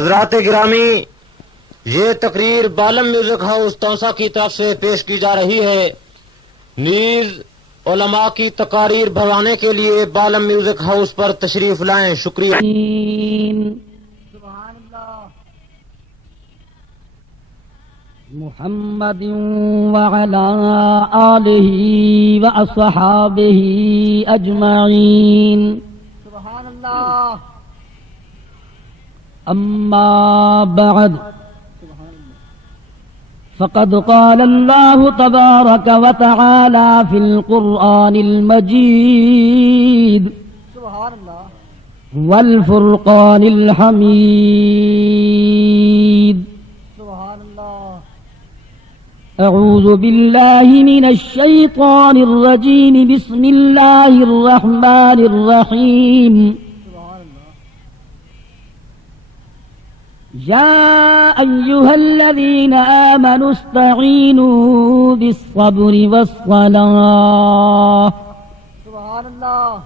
حضرات گرامی، یہ تقریر بالم میوزک ہاؤس توسا کی طرف سے پیش کی جا رہی ہے۔ نیز علماء کی تقاریر بھروانے کے لیے بالم میوزک ہاؤس پر تشریف لائیں۔ شکریہ۔ سبحان اللہ۔ محمد وعلى آلہ واصحابہ اجمعین۔ سبحان اللہ۔ اما بعد فقد قال الله تبارك وتعالى في القرآن المجيد سبحان الله والفرقان الحميد سبحان الله۔ أعوذ بالله من الشيطان الرجيم، بسم الله الرحمن الرحيم۔ يا أيها الذين آمنوا استعينوا بالصبر والصلاة سبحان الله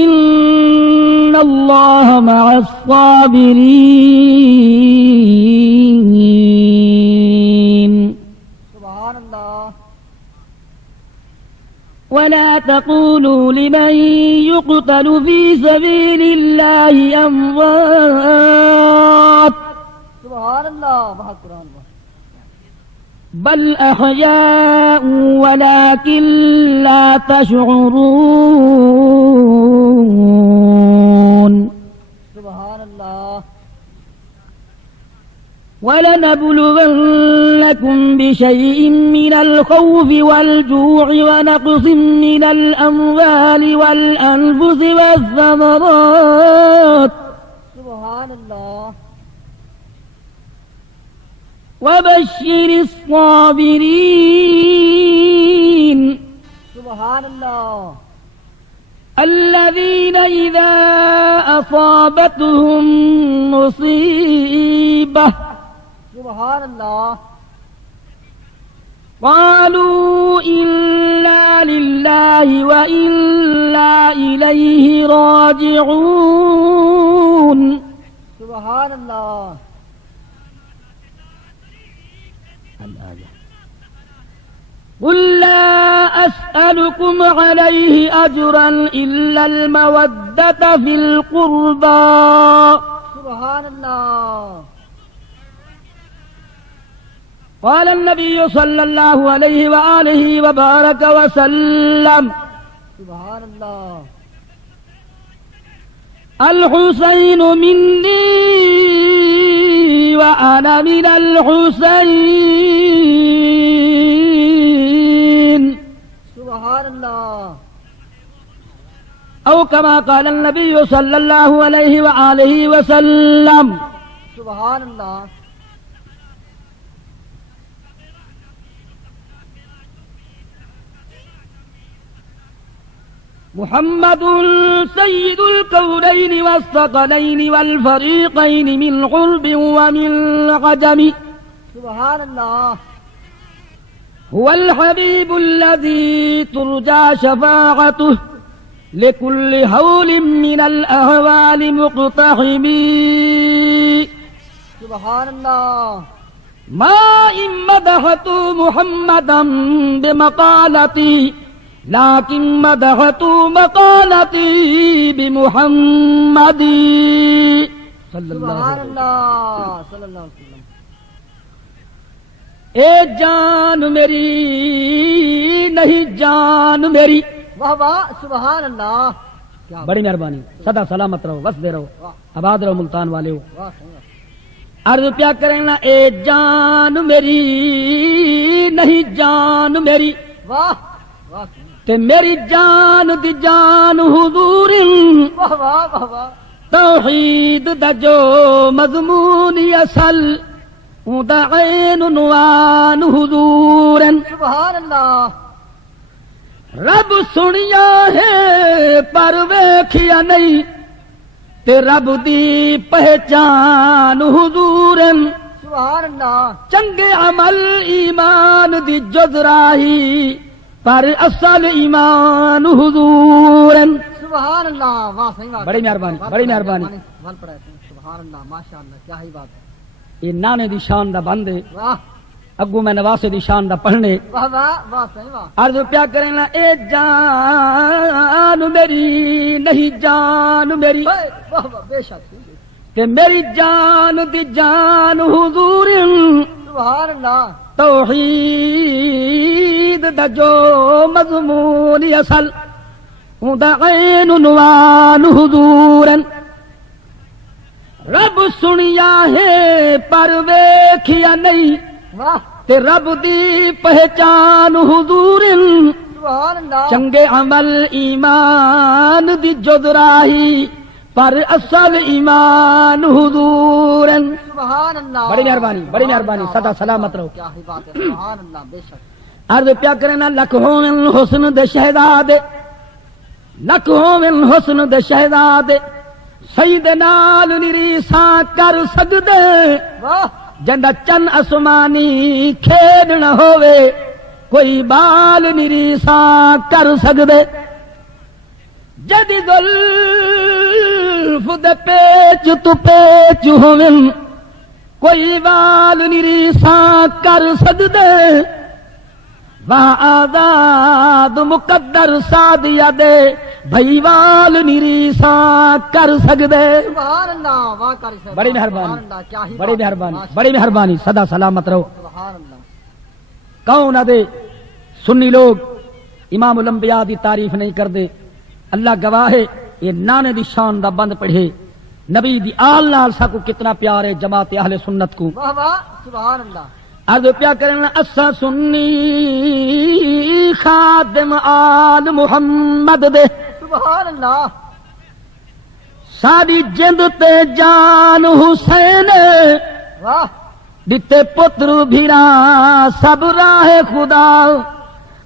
إن الله مع الصابرين سبحان الله۔ ولا تقولوا لمن يقتل في سبيل الله أموات سبحان الله بل أحياء ولكن لا تشعرون سبحان الله۔ ولنبلونكم بشيء من الخوف والجوع ونقص من الأموال والأنفس والثمرات سبحان الله وبشر الصابرين سبحان الله الذين إذا أصابتهم مصيبة سبحان الله قالوا إنا لله وإنا إليه راجعون سبحان الله۔ قل لا أسألكم عليه أجرا إلا المودة في القربى سبحان الله۔ قال النبي صلى الله عليه وآله وبارك وسلم سبحان الله الحسين مني وأنا من الحسين سبحان الله، أو كما قال النبي صلى الله عليه وآله وسلم سبحان الله۔ محمد سيد الكونين والثقلين والفريقين من عرب ومن عجم سبحان الله، هو الحبيب الذي ترجى شفاعته لكل هول من الأهوال مقتحم سبحان الله۔ ما إن مدحت محمدا بمقالتي لكن مدحت مقالتي بمحمد صلی اللہ علیہ وسلم۔ اے جان میری نہیں جان میری، واہ واہ سبحان اللہ، بڑی مہربانی، سدا سلامت رہو، وسدے رہو، آباد رہو ملتان والے ہو۔ عرض پیا کریں نا، اے جان میری نہیں جان میری، واہ واہ، تے میری جان دی جان حضور توحید دا جو مضمون اصل اوندا عین عنوان حضور سبحان اللہ۔ رب سنیا ہے پر ویکھیا نہیں، تے رب دی پہچان حضور سبحان اللہ۔ چنگے عمل ایمان دی جز راہی پر اصل ایمان حضور سبحان اللہ واہ صحیح بات بڑی مہربانی بڑی مہربانی سبحان اللہ ماشاءاللہ کیا ہی بات ہے یہ نانے دی شان دا بندے واہ اگو میں نواسے دی شان دا پڑھنے واہ واہ واہ صحیح واہ عرض پیا کریں نا اے جان میری نہیں جان میری واہ واہ بے شک کہ میری جان دی جان حضور سبحان اللہ توحید دا جو مضمون اصل دا عین عنوان حضور رب سنیا ہے پر ویکھیا نہیں تے رب دی پہچان حضور سبحان اللہ چنگے عمل ایمان دی جدراہی پر اصل ایمان حضور سبحان اللہ بڑی مہربانی سدا سلامت رہو کیا ہی بات ہے سبحان اللہ بے شک عرض پیا کرنا لکھوں من حسن دے شہزادے لکھوں من حسن دے شہزادے سید نال نریساں کر سکدے جندا چن اسمانی کھیڈ نہ ہووے کوئی بال نریساں کر سکدے جدی زلف دے پیچ تو پیچ ہوون کوئی وال نریساں کر سکدے واہ آزاد مقدر سادیا دے بھائی وال نریساں کر سکدے سبحان اللہ واہ کر سکدے بڑی مہربانی بڑی مہربانی سدا سلامت رہو سبحان اللہ کون دے سنی لوگ امام الانبیاء دی تعریف نہیں کردے اللہ گواہ ہے یہ نانے دی شان دا بند پڑھے نبی دی آل نال سا کو کتنا پیار ہے جماعت اہل سنت کو واہ واہ سبحان اللہ عرض پیا کرنا اسا سنی خادم آل محمد دے سبحان اللہ ساری جند تے جان حسین واہ دتے پتر بھیرا سب راہ خدا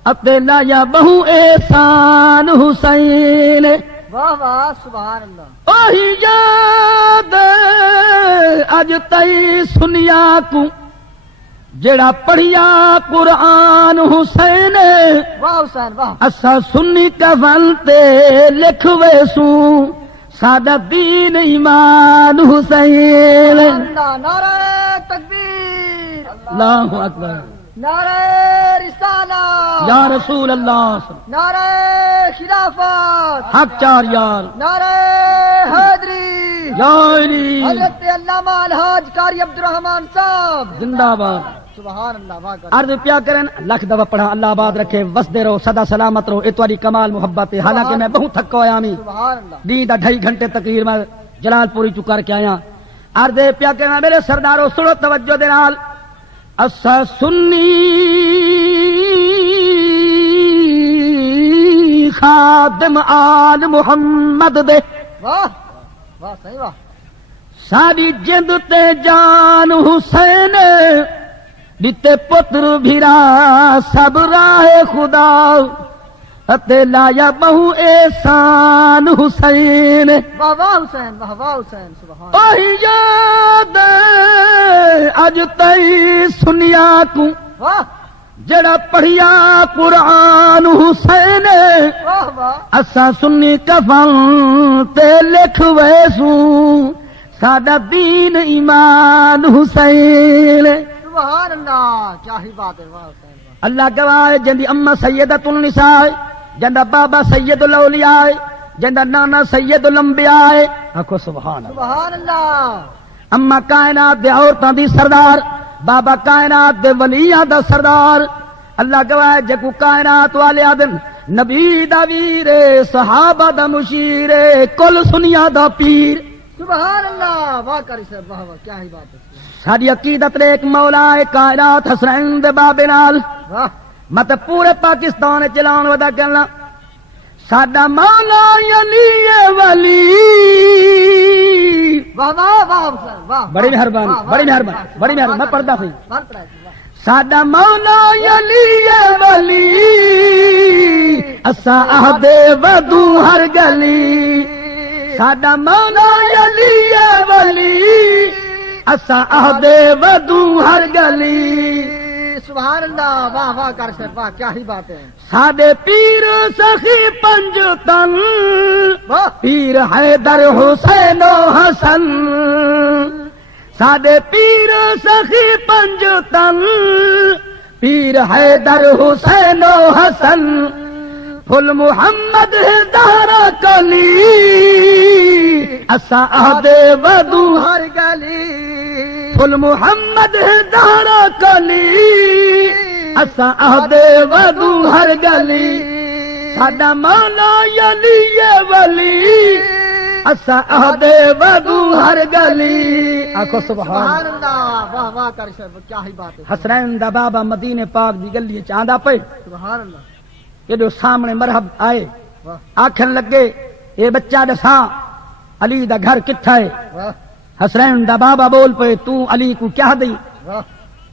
اتے لایا بہو احسان حسین واہ واہ سبحان اللہ اوہی یاد اج تئی سنیا کو جڑا پڑھیا قرآن حسین واہ حسین واہ اسا سنی کفن تے لکھوے سوں سادہ دین ایمان حسین اللہ نعرہ تکبیر اللہ اکبر نعرہ رسالہ یا رسول اللہ نعرہ خلافت حق چار یار نعرہ حیدری یا علی حضرت علامہ الحاج قاری عبد الرحمن صاحب زندہ باد سبحان اللہ عرض پیا کرن لکھ دفعہ پڑھا اللہ آباد رکھے وسدے رہو سدا سلامت رہو اتواری کمال محبت ہے حالانکہ میں بہت تھکا ہویا میں سبحان اللہ نیند 2.5 گھنٹے تقریر میں جلال پوری چکا کر کے آیا عرض پیا کرنا میرے سردارو سنو توجہ دے نال اسا سنی خادم آل محمد دے واہ واہ صحیح واہ ساری جند تے جان حسین دیتے پتر بھیرا سب راہ خدا اتے لایا بہو احسان حسین واہ واہ حسین واہ واہ حسین سبحان اوہی یاد اج تئی سنیا کو واہ جڑا پڑھیا قرآن حسین واہ واہ اسا سنی کفن تے لکھوے سوں ساڈا دین ایمان حسین سبحان اللہ کیا ہی بات ہے واہ حسین اللہ گواہ جندی اما سیدۃ النساء جندا بابا سید الاولیاء جندا نانا سید الانبیاء آکھو سبحان اللہ اما کائنات دے عورتاں دی سردار بابا کائنات دے ولیاں دا سردار اللہ گواہ جکو کائنات والے آدن نبی دا ویر صحابہ دا مشیر کل سنیا دا پیر سبحان اللہ واہ کر سے واہ واہ کیا ہی بات ہے ساری عقیدت نے ایک مولا کائنات حسین دے بابے نال مت پورے پاکستان چلان ودا کرنا ساڈا مولا علی ولی واہ واہ واہ واہ بڑی مہربانی بڑی مہربانی بڑی مہربانی میں پڑھدا سی ساڈا مولا علی ولی اسا عہد ودو ہر گلی ساڈا مولا علی ولی اسا عہد ودو ہر گلی سبحان اللہ واہ واہ کر سے واہ کیا ہی بات ہے سادے پیر سخی پنج تن واہ پیر حیدر حسین و حسن سادے پیر سخی پنج تن پیر حیدر حسین و حسن فل محمد دہرا کلی اسا عہدے ودو ہر گلی فل محمد دہرا کلی اسا عہدے ودو ہر گلی ساڈا مولا علی ولی اسا عہدے ودو ہر گلی آکھو سبحان سبحان اللہ واہ واہ کر سے کیا ہی بات ہے حسنین دا بابا مدینے پاک دی گلی چاندا پے سبحان اللہ کہ جو سامنے مرحب آئے واہ آکھن لگے اے بچہ دساں علی دا گھر کتھا ہے واہ حسنین دا بابا بول پے تو علی کو کیا دئی واہ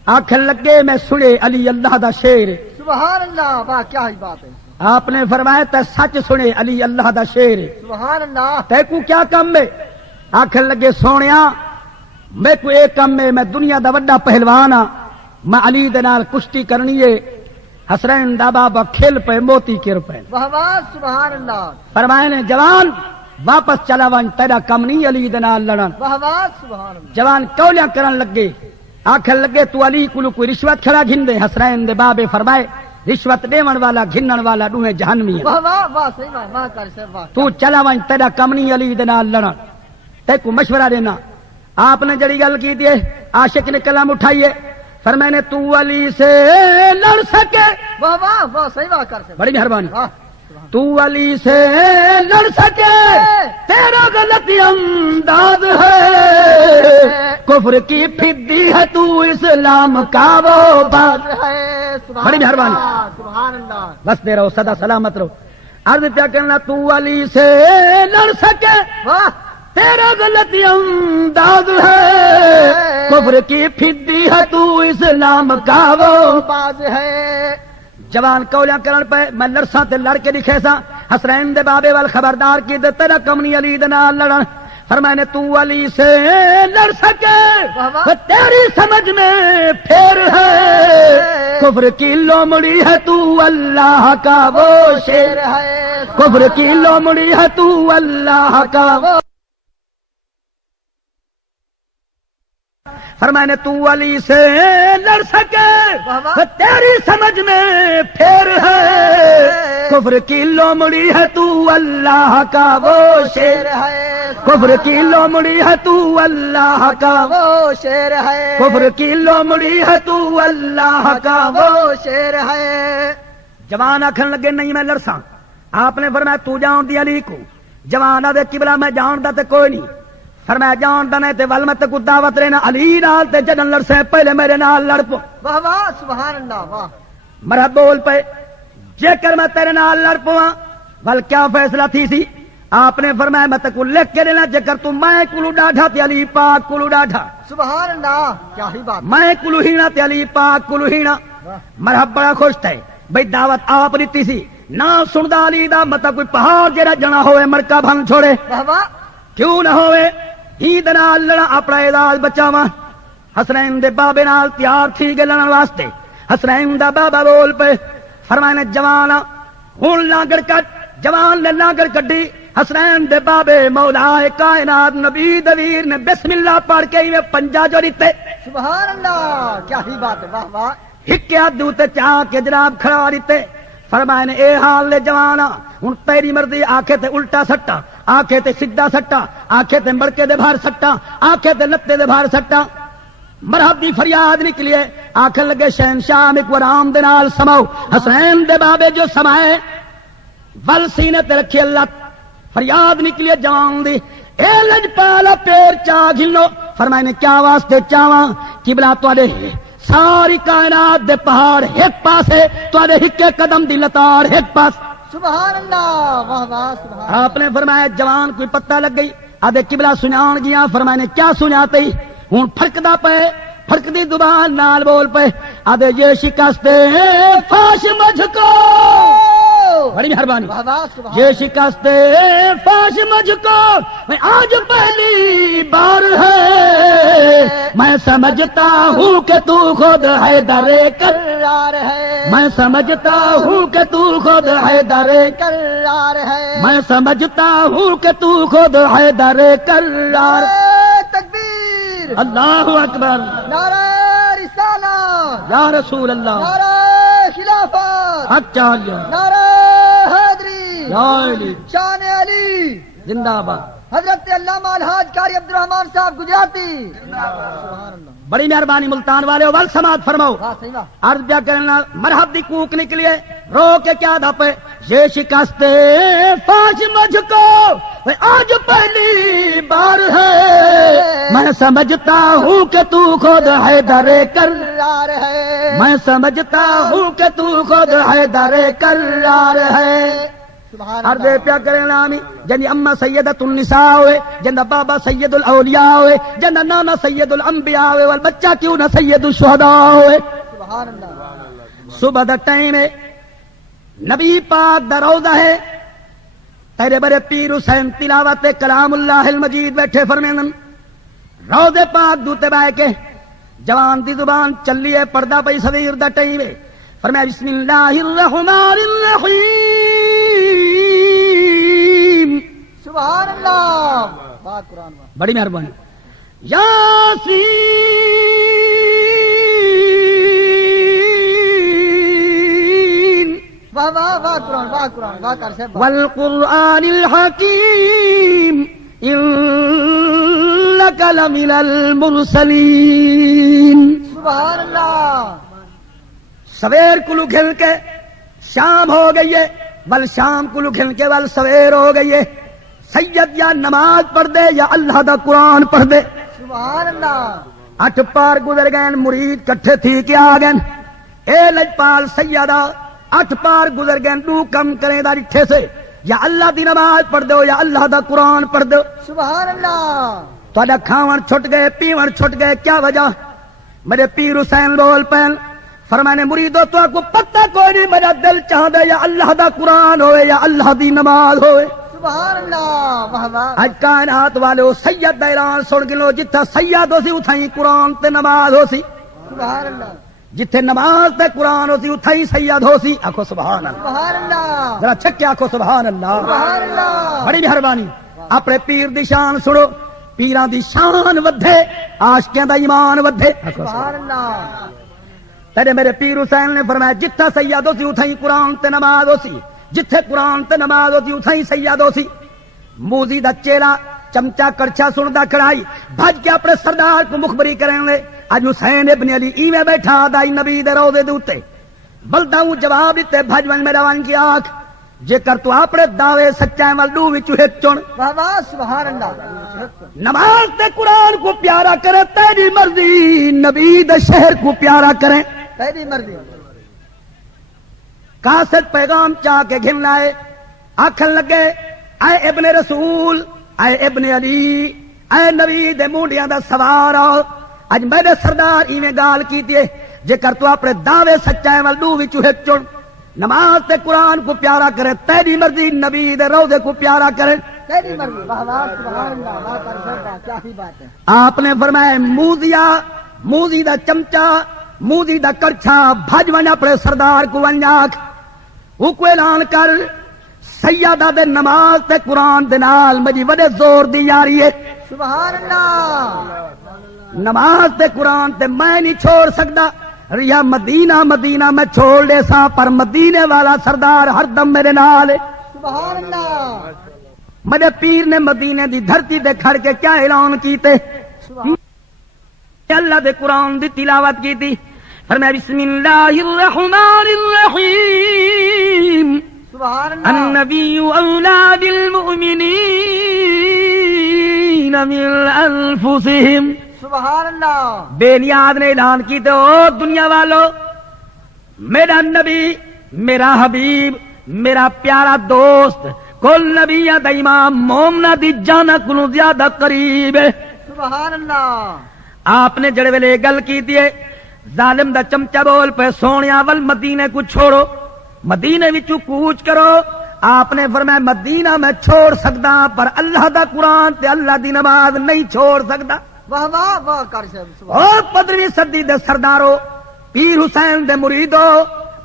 آکھن لگے میں سنے علی اللہ دا شیر ہے سبحان اللہ واہ کیا ہی بات ہے آپ نے فرمایا تے سچ سنے علی اللہ دا شیر ہے سبحان اللہ تے کو کیا کم ہے آکھن لگے سونیا میں کو ایک کم ہے میں دنیا دا وڈا پہلوان ہاں میں علی دے نال کشتی کرنی ہے حسنین دا بابا کھل پے موتی گر پے واہ واہ سبحان اللہ فرمائے نے جوان واپس چلا ون تیرا کم نہیں علی دے نال لڑن واہ واہ سبحان اللہ جوان کولیاں کرن لگے آکھن لگے تو علی کولو کوئی رشوت کھڑا گھن دے حسنین دے بابے فرمائے رشوت دیون والا گھنن والا دوہیں جہنمی ہیں واہ واہ واہ صحیح واہ واہ کر سے واہ تو چلا ون تیرا کم نہیں علی دے نال لڑن تے کو مشورہ دینا آپ نے جڑی گل کی دی عاشق نے کلام اٹھائیے فرمائے نے تو علی سے لڑ سکے واہ واہ واہ صحیح واہ کر سے بڑی مہربانی واہ تو علی سے لڑ سکے تیرا غلط انداز ہے کفر کی پھدی ہے تو اسلام کا وہ باز ہے سبحان بڑی مہربانی اللہ سبحان اللہ بس دے رہو سدا سلامت رہو عرض کیا کرنا تو علی سے لڑ سکے واہ تیرا غلط انداز ہے کفر کی پھدی ہے تو اسلام کا وہ باز ہے جوان کولیاں کرن پہ میں لڑساں تے لڑ کے دکھے سا حسنین دے بابے وال خبردار کی دے تیرا کم نہیں علی دے نال لڑن فرمائے نے تو علی سے لڑ سکے وہ تیری سمجھ میں پھر ہے کفر کی لومڑی ہے تو اللہ کا وہ شیر ہے کفر کی لومڑی ہے تو اللہ کا وہ فرمائے نے تو علی سے لڑ سکے وہ تیری سمجھ میں پھر ہے کفر کی لومڑی ہے تو اللہ کا وہ شیر ہے کفر کی لومڑی ہے تو اللہ کا وہ شیر ہے کفر کی لومڑی ہے تو اللہ کا وہ شیر ہے جوان آکھن لگے نہیں میں لڑساں آپ نے فرمایا تو جان دی علی کو جوان آدھے قبلہ میں جان دا تے کوئی نہیں فرمایا جان دا نہیں تے ول میں تے کو دعوت لینا علی نال تے جدن لڑسے پہلے میرے نال لڑ پو واہ واہ سبحان اللہ واہ مرحب بول پے جے کر میں تیرے نال لڑ پواں ول کیا فیصلہ تھی سی آپ نے فرمایا میں تے کو لکھ کے دینا جے کر تو میں کولو ڈاڈھا تے علی پاک کولو ڈاڈھا سبحان اللہ کیا ہی بات میں کولو ہینا تے علی پاک کولو ہینا مرحب بڑا خوش تھے بھئی دعوت آپ دیتی سی نہ سندا علی دا متا کوئی پہاڑ جڑا جنا ہوئے مڑکا بھنگ چھوڑے واہ واہ کیوں نہ ہوئے ہی نال لڑا اپنا اعزاز بچاواں حسنین دے بابے نال تیار تھی گے لڑن واسطے حسنین دا بابا بول پے فرمائے نے جوان ہن لانگڑ کٹ جوان نے لانگڑ کڈی حسنین دے بابے مولا کائنات نبی دویر نے بسم اللہ پڑھ کے میں پنجا جو دیتے سبحان اللہ کیا ہی بات ہے واہ واہ ہکیا دوتے چاہ کے جناب کھڑا دیتے فرمائے نے اے حال لے جوانا ہن تیری مرضی آکھے تے الٹا سٹا آکھے تے سیدھا سٹا آکھے تے مڑکے دے باہر سٹا آکھے تے لتے دے باہر سٹا مرحب دی فریاد نکلی ہے آکھن لگے شہنشاہ اکبرام دے نال سماؤ حسین دے بابے جو سمائے ول سینے تے رکھی اللہ فریاد نکلی ہے جوان دی اے لجپالا پیر چاہ گھلو فرمائے نے کیا واسطے چاواں قبلہ تواڈے ساری کائنات دے پہاڑ ایک پاسے تواڈے ہکے قدم دی لتاڑ ایک پاس سبحان اللہ واہ واہ سبحان آپ نے فرمایا جوان کوئی پتہ لگ گئی آدھے قبلہ سنان گیا فرمائے نے کیا سناتے ہی ہوں پھڑکدا پے پھڑکدی زبان نال بول پے آدھے یہ شکست فاش مجھ کو بڑی مہربانی واہ واہ سبحان یہ شکست فاش مجھ کو میں آج پہلی بار ہے میں سمجھتا ہوں کہ تو خود حیدر کرار ہے میں سمجھتا ہوں کہ تو خود حیدر کرار ہے میں سمجھتا ہوں کہ تو خود حیدر کرار تکبیر اللہ اکبر نعرہ رسالت یا رسول اللہ نعرہ خلافت حق چاہیے نعرہ حیدری یا علی شان علی زندہ باد حضرت علامہ الحاج قاری عبد الرحمان صاحب گجراتی سبحان اللہ بڑی مہربانی ملتان والے ول سماعت فرماؤ واہ صحیح واہ عرض کیا کرنا مرحب دی کوک نکلیے رو کے کیا دپے یہ شکست فاش مجھ کو آج پہلی بار ہے میں سمجھتا ہوں کہ تو خود حیدر کرار ہے میں سمجھتا ہوں کہ تو خود حیدر کرار ہے سبحان عرض اللہ پیا کرنا می جن اما سیدۃ النساء ہوئے جن بابا سید الاولیاء ہوئے جن نانا سید الانبیاء ہوئے اور بچہ کیوں نہ سید الشہداء ہوئے سبحان اللہ صبح دا ٹائم ہے نبی پاک دا روضہ ہے تیرے بڑے پیر حسین تلاوت کلام اللہ المجید بیٹھے فرمائیں روضے پاک دوتے بائے کے جوان دی زبان چلی ہے پردہ پئی سویر دا ٹائم ہے فرمایا بسم اللہ الرحمن الرحیم سبحان اللہ واہ قرآن واہ بڑی مہربانی یاسین واہ واہ واہ قرآن واہ قرآن واہ کر سے والقرآن الحکیم انک لمن المرسلین سبحان اللہ سویر کلو کھل کے شام ہو گئی ہے بل شام کلو کھل کے بل سویر ہو گئی ہے سید یا نماز پڑھ دے یا اللہ دا قرآن پڑھ دے سبحان اللہ 8 پار گزر گئے مرید کٹھے تھی کے آ گئے اے لجپال سیدہ 8 پار گزر گئے دو کم کریں دا رٹھے سے یا اللہ دی نماز پڑھ دو یا اللہ دا قرآن پڑھ دو سبحان اللہ تو کھاون چھٹ گئے پیون چھٹ گئے کیا وجہ میرے پیر حسین بول پین فرمانے مریدو تو آپ کو پتہ کوئی نہیں میرا دل چاہ دے یا اللہ دا قرآن ہوئے یا اللہ دی نماز ہوئے سبحان اللہ واہ واہ اج کائنات والے سید دا اعلان سن کے لو جتھا سید ہو سی اتھائی قرآن تے نماز ہو سی سبحان اللہ جتھے نماز تے قرآن ہو سی اتھائی سید ہو سی آکھو سبحان اللہ سبحان اللہ ذرا چھکے آکھو سبحان اللہ سبحان اللہ بڑی مہربانی اپنے پیر دی شان سنو پیران دی شان ودھے عاشقیاں دا ایمان ودھے سبحان اللہ تیرے میرے پیر حسین نے فرمایا جتھا سید ہو سی اتھائی قرآن تے نماز ہو سی جتھے قرآن تے نماز ہو سی اتھائی سید ہو سی موزی دا چہرہ چمچا کڑچا سندا کڑائی بھج کے اپنے سردار کو مخبری کریں لے اج حسین ابن علی ایویں بیٹھا دائی نبی دے روضے دے اوتے بلداؤں جواب دیتے بھج ون میرا ون کی آنکھ جے کر تو اپنے دعوے سچائیں ولڈو وچ ایک چن واہ واہ سبحان اللہ نماز تے قرآن کو پیارا کرے تیری مرضی نبی دے شہر کو پیارا کریں تیری مرضی کاسٹ پیغام چاہ کے گھن لائے آکھن لگے اے ابن رسول اے ابن علی اے نبی دے مونڈیاں دا سوار آؤ اج میرے سردار ایویں گال کیتی ہے جے کر تو اپنے دعوے سچائیں ولڈو وچوں ایک چن نماز تے قرآن کو پیارا کرے تیری مرضی نبی دے روضے کو پیارا کرے تیری مرضی واہ واہ سبحان اللہ واہ کر سے کیا ہی بات ہے آپ نے فرمایا موزی دا چمچا موزی دا کڑچھا بھج ون اپنے سردار کو ونجاک وہ کو اعلان کر سیدہ دے نماز تے قرآن دے نال مجھے بڑے زور دی یاری ہے سبحان اللہ نماز تے قرآن تے میں نہیں چھوڑ سکتا ریا مدینہ مدینہ میں چھوڑ دے سا پر مدینے والا سردار ہر دم میرے نال ہے سبحان اللہ میرے پیر نے مدینے دی دھرتی تے کھڑ کے کیا اعلان کیتے اللہ دے قرآن دی تلاوت کی تھی فرمایا بسم اللہ الرحمن الرحیم سبحان اللہ النبی اولا بالمؤمنین من انفسہم سبحان اللہ بے نیاد نے اعلان کیتے او دنیا والو میرا نبی میرا حبیب میرا پیارا دوست کل نبی دا امام مومنہ دی جانا کلو زیادہ قریب ہے سبحان اللہ آپ نے جڑے ویلے گل کی دیے ظالم دا چمچا بول پہ سونیا ول مدینے کو چھوڑو مدینے وچوں کوچ کرو آپ نے فرمایا مدینہ میں چھوڑ سکتا پر اللہ دا قرآن تے اللہ دی نماز نہیں چھوڑ سکتا واہ واہ واہ قاری صاحب سبحان اور 15ویں صدی دے سردارو پیر حسین دے مریدو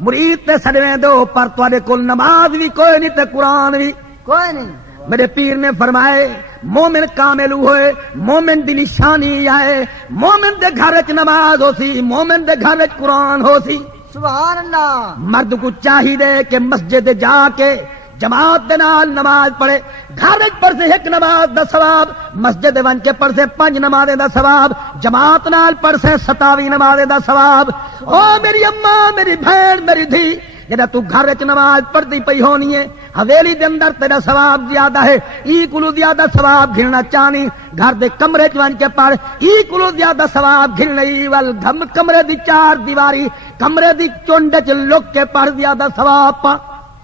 مرید تے سڑویں دو پر تواڈے کول نماز بھی کوئی نہیں تے قرآن بھی کوئی نہیں میرے پیر نے فرمائے مومن کامل ہوئے مومن دی نشانی آئے مومن دے گھر وچ نماز ہو سی مومن دے گھر وچ قرآن ہو سی سبحان اللہ مرد کو چاہیے کہ مسجد جا کے جماعت دے نال نماز پڑھے گھر وچ پڑھ سے ایک نماز دا ثواب مسجد ون کے پڑھ سے 5 نمازیں دا ثواب جماعت نال پڑھ سے 27 نمازیں دا ثواب او میری اماں میری بہن میری دھی جڑا تو گھر وچ نماز پڑھدی پئی ہونی ہے حویلی دے اندر تیرا ثواب زیادہ ہے ای کلو زیادہ ثواب گھننا چاہنی گھر دے کمرے چ ون کے پڑھ ای کلو زیادہ ثواب گھننی ول کمرے دی 4 دیواری کمرے دی چونڈ چ لک کے پڑھ زیادہ ثواب پا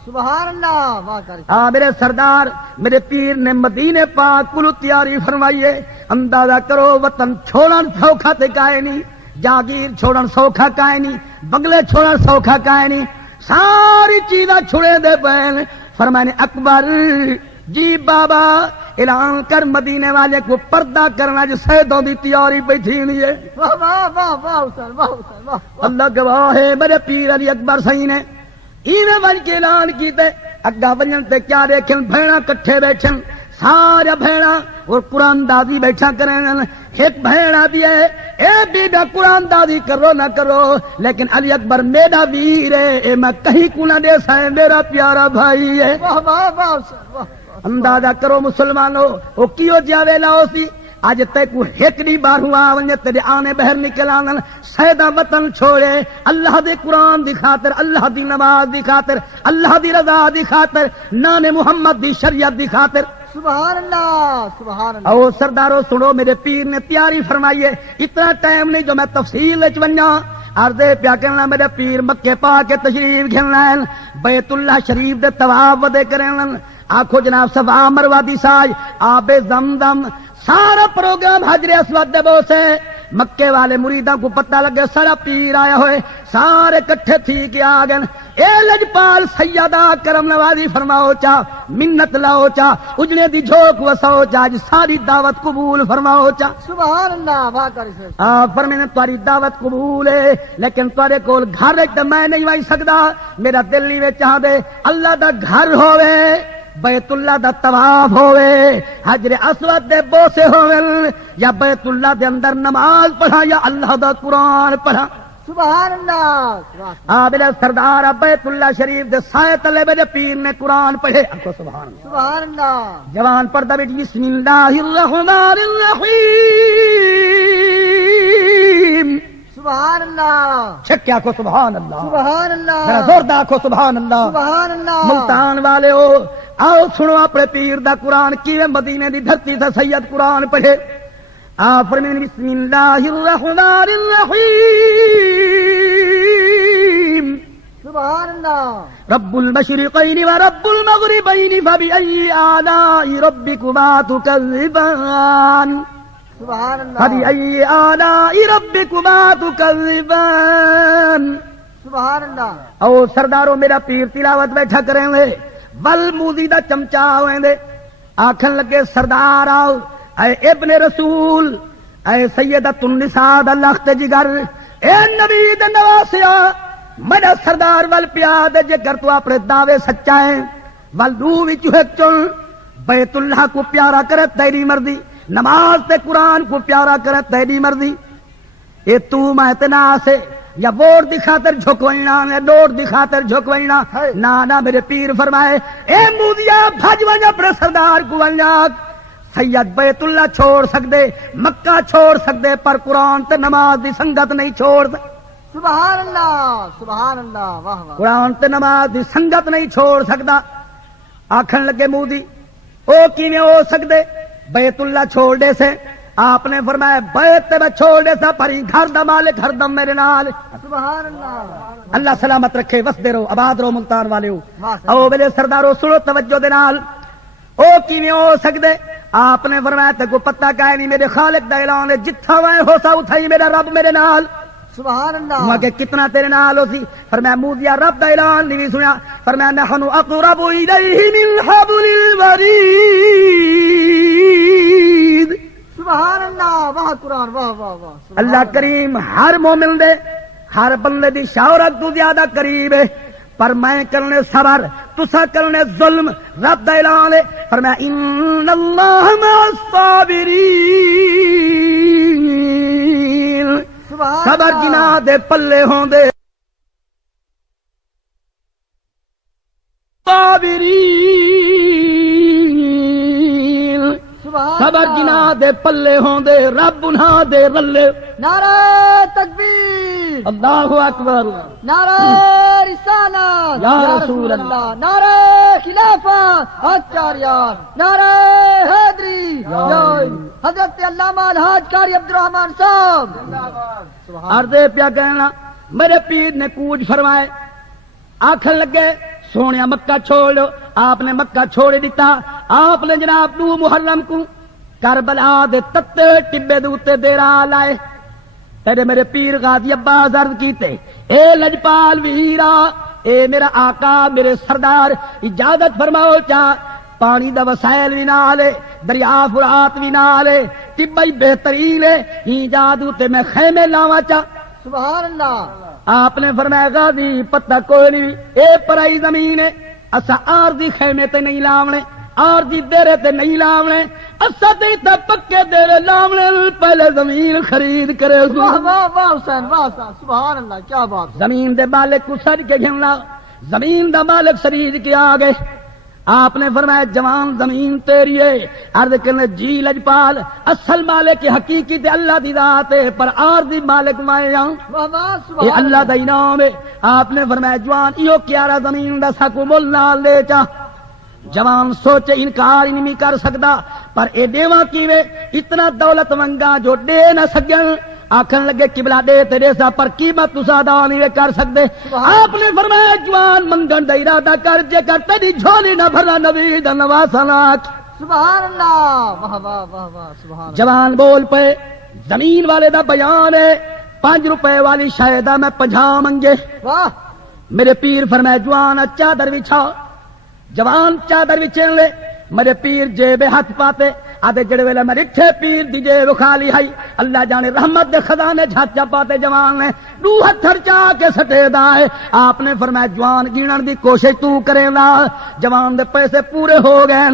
سبحان اللہ واہ قاری صاحب ہاں میرے سردار میرے پیر نے مدینے پاک کلو تیاری فرمائیے اندازہ کرو وطن چھوڑن سوکھا تے کائے نہیں جاگیر چھوڑن سوکھا کائے نہیں بنگلے چھوڑن سوکھا کائے نہیں ساری چیزاں چھڑے دے پین فرمانے اکبر جی بابا اعلان کر مدینے والے کو پردہ کرنا جو سیدوں دی تیاری پہ تھی نہیں ہے واہ واہ واہ واہ حسین واہ حسین واہ اللہ گواہ ہے میرے پیر علی اکبر صحیح نے ایویں ون کے اعلان کیتے اگا ونجن تے کیا دیکھن بھیڑا کٹھے بیٹھن سارا بھیڑا اور قرآن دازی بیٹھا کریں ایک بھیڑا بھی ہے اے بیٹا قرآن دازی کرو نہ کرو لیکن علی اکبر میرا ویر ہے اے میں کہیں کو نہ دے سائیں میرا پیارا بھائی ہے واہ واہ واہ حسین واہ اندازہ کرو مسلمانوں او کیو جاوے لاؤ سی اج تک ایک نہیں بار ہوا ونجے تیرے آنے بہر نکل آنن سیدہ وطن چھوڑے اللہ دے قرآن دی خاطر اللہ دی نماز دی خاطر اللہ دی رضا دی خاطر نان محمد دی شریعت دی خاطر سبحان اللہ سبحان اللہ او سردارو سنو میرے پیر نے تیاری فرمائی ہے اتنا ٹائم نہیں جو میں تفصیل وچ ونجا عرضے پیا کرنا میرے پیر مکے پا کے تشریف گھن بیت اللہ شریف دے طواف ودے کرن آخو جناب صفا مروہ دی ساج آب زمزم سارا پروگرام حجر اسود دے بوسے مکے والے مریداں کو پتہ لگے سارا پیر آیا ہوئے سارے کٹھے تھی کے آ گئے اے لجپال سیدہ کرم نوازی فرماؤ چا منت لاؤ چا اجڑے دی جھوک وساؤ چا اج ساری دعوت قبول فرماؤ چا سبحان اللہ واہ قاری صاحب فرمینے تاری دعوت قبول ہے لیکن تارے کول گھر وچ میں نہیں وائی سکدا میرا دل نہیں وچ چاہ دے اللہ دا گھر ہوئے بیت اللہ دا طواف ہوئے حجر اسود دے بوسے ہوئے یا بیت اللہ دے اندر نماز پڑھا یا اللہ دا قرآن پڑھا سبحان اللہ میرے سردار بیت اللہ شریف دے سائے تلے میرے پیر نے قرآن پڑھے سبحان اللہ سبحان اللہ جوان پڑھدا بیٹھ بسم اللہ الرحمن الرحیم سبحان اللہ چھکیا کو سبحان اللہ سبحان اللہ ذرا زوردار کو سبحان اللہ سبحان اللہ ملتان والے ہو آؤ سنو اپنے پیر دا قرآن کیویں مدینے دی دھرتی تے سید قرآن پڑھے فرمین بسم اللہ الرحمن الرحیم سبحان اللہ رب المشرقین و رب المغربین فبأي آلاء ربکما تکذبان سبحان اللہ فبأي آلاء ربکما تکذبان سبحان اللہ او سردارو میرا پیر تلاوت بیٹھا کریں گے ول موزی دا چمچا ہوئیں دے آکھن لگے سردار آؤ اے ابن رسول اے سیدۃ النساء دا لخت جگر اے نبی دے نواسیا میرا سردار ول پیا دے جے کر تو اپنے دعوے سچا ہے ول دو وچ ایک چن بیت اللہ کو پیارا کرے تیری مرضی نماز تے قرآن کو پیارا کرے تیری مرضی اے تو میں اتنا سے یا ووٹ دی خاطر جھکوئنا یا ڈوٹ دی خاطر جھکوئنا نہ میرے پیر فرمائے اے مودیا بھج ونج اپنے سردار کو ونجاک سید بیت اللہ چھوڑ سکدے مکہ چھوڑ سکدے پر قرآن تے نماز دی سنگت نہیں چھوڑ سبحان اللہ واہ واہ قرآن تے نماز دی سنگت نہیں چھوڑ سکدا آکھن لگے مودی او کیویں ہو سکدے بیت اللہ چھوڑ دے سے آپ نے فرمایا بیت تے میں چھوڑ دے سا پر گھر دا مالک ہر دم میرے نال سبحان اللہ اللہ سلامت رکھے وسدے رہو آباد رہو ملتان والے ہو او میرے سردارو سنو توجہ دے نال او کیویں ہو سکدے آپ نے فرمایا تے کو پتہ کائے نہیں میرے خالق دا اعلان ہے جتھا میں ہو سا اتھائی میرا رب میرے نال سبحان اللہ وہاں کہ کتنا تیرے نال ہو سی فرمایا موذیا رب دا اعلان نہیں سنیا فرمایا نحن اقرب الیہ من حبل الورید سبحان اللہ واہ قرآن واہ واہ واہ سبحان اللہ کریم ہر مومن دے ہر بندے دی شہرت تو زیادہ قریب ہے، پر میں کرنے صبر تسا کرنے ظلم، رب دا اعلان ہے فرمایا ان اللہ مع الصابرین، سبحان صبر اللہ۔ جنہ دے پلے ہوں دے صابرین، سبحان صبر اللہ۔ جنہ دے پلے ہوں دے رب انہاں دے رلے۔ نعرہ تکبیر، اللہ اکبر، نعرہ رسالت یا رسول اللہ، نعرہ خلافت آچاریان، نعرہ حیدری، یا حضرت علامہ الحاج قاری عبد الرحمان صاحب۔ عرضے پیا کہنا میرے پیر نے کوج فرمائے، آخر لگے سونے مکہ چھوڑ لو، آپ نے مکہ چھوڑ دیتا، آپ نے جناب 2 محرم کو کربلا دے تتے ٹبے دوتے دیرا لائے، تیرے میرے پیر غازی عباس عرض کیتے اے لجپال ویرا، اے میرا آقا میرے سردار اجازت فرماؤ چا پانی دا وسائل بھی نالے، دریا فرات بھی نالے، ٹبئی بہترین ہے، جادو تے میں خیمے لاواں چا۔ سبحان اللہ۔ آپ نے فرمایا غازی پتہ کوئی نہیں، اے پرائی زمین ہے، اسا عارضی خیمے تے نہیں لاونے، عارضی دیرے تے نہیں لاونے، اسا تے تے پکے دیرے لاونے، پہلے زمین خرید کرے سو۔ واہ واہ واہ حسین واہ صاحب، سبحان اللہ کیا بات ہے۔ زمین دے مالک کو سج کے گھننا، زمین دا مالک خرید کے آگے، آپ نے فرمایا جوان زمین تیری ہے، عرض کرنے جی لجپال اصل مالک حقیقی تے اللہ دی ذات ہے، پر عارضی مالک میں ہاں، واہ واہ یہ سبحان اللہ دا انعام ہے۔ آپ نے فرمایا جوان ایو کیارا زمین دا سکو مل نال لے چا، جوان سوچے انکار ہی نہیں کر سکتا، پر اے دیواں کیویں اتنا دولت منگا جو دے نہ سکن، آخر لگے قبلہ دے تیرے سا پر قیمت تسا ادا نہیں کر سکتے۔ آپ نے فرمایا جوان منگن دا ارادہ کر، جے کر تیری جھولی نہ بھرا نبی دا نواسنات۔ سبحان اللہ واہ واہ واہ واہ سبحان اللہ۔ جوان بول پے زمین والے دا بیان ہے، 5 روپے والی شاید میں 50 منگے، واہ میرے پیر فرمایا جوان چادر بچھا، جوان چادر بچھن لے، میرے پیر جیب ہاتھ پاتے آدھے جڑے ویلے میں رٹھے پیر دی جیب خالی ہائی، اللہ جانے رحمت دے خزانے جھاچا پاتے جوان نے 2 ہتھ چا کے سٹے دائے۔ آپ نے فرمایا جوان گینن دی کوشش تو کرے نا، جوان دے پیسے پورے ہو گئے،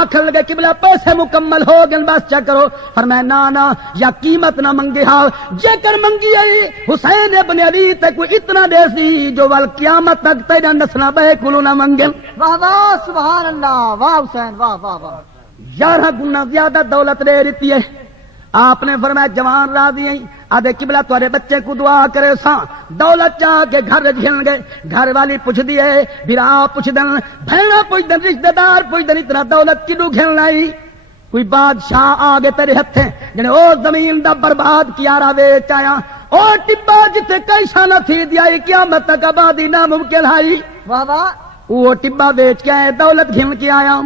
آخر لگے قبلہ پیسے مکمل ہو گئے بس چا کرو، فرمایا نا یا قیمت نہ منگی ہاں، جے کر منگی آئی حسین ابن علی تے کوئی اتنا دے سی جو وال قیامت تک تیرا نسنا بے کلو نہ منگن۔ واہ واہ سبحان اللہ واہ حسین واہ واہ واہ۔ 11 گنا زیادہ دولت دے دیتی ہے۔ آپ نے فرمایا جوان راضی ہیں، آدھے قبلہ تمہارے بچے کو دعا کرے سا، دولت چاہ کے گھر گھن گئے، گھر والی پوچھ دیے، برا پوچھ دن، بہنا پوچھ دن، رشتہ دار پوچھ دن، اتنا دولت کدو گھن لائی؟ کوئی بادشاہ آگے تیرے ہتھے جنہیں او زمین دا برباد کیا را ویچ آیا، او ٹبا جتے کئی شانہ تھی دیا، قیامت تک آبادی ناممکن آئی، واہ واہ وہ ٹبا بیچ کے آئے، دولت گھن کے آیا۔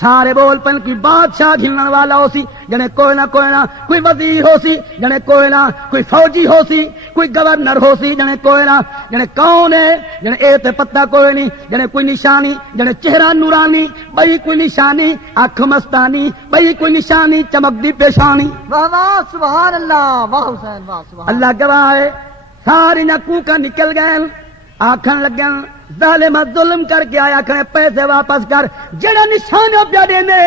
سارے بول پن کی بادشاہ گھنن والا ہو سی، جنے کوئی نہ کوئی وزیر ہو سی، جنے کوئی نہ کوئی فوجی ہو سی، کوئی گورنر ہو سی، جنے کوئی نہ جنے کون ہے، جنے اے تے پتہ کوئی نہیں، جنے کوئی نشانی، جنے چہرہ نورانی، بھئی کوئی نشانی آنکھ مستانی، بھئی کوئی نشانی چمک دی پیشانی۔ واہ واہ سبحان اللہ واہ حسین واہ سبحان اللہ گواہ ہے، ساری نہ کوکا نکل گئے، آکھن لگن ظالم ظلم کر کے آیا کرے پیسے واپس کر، جڑا نشانہ پیا دینے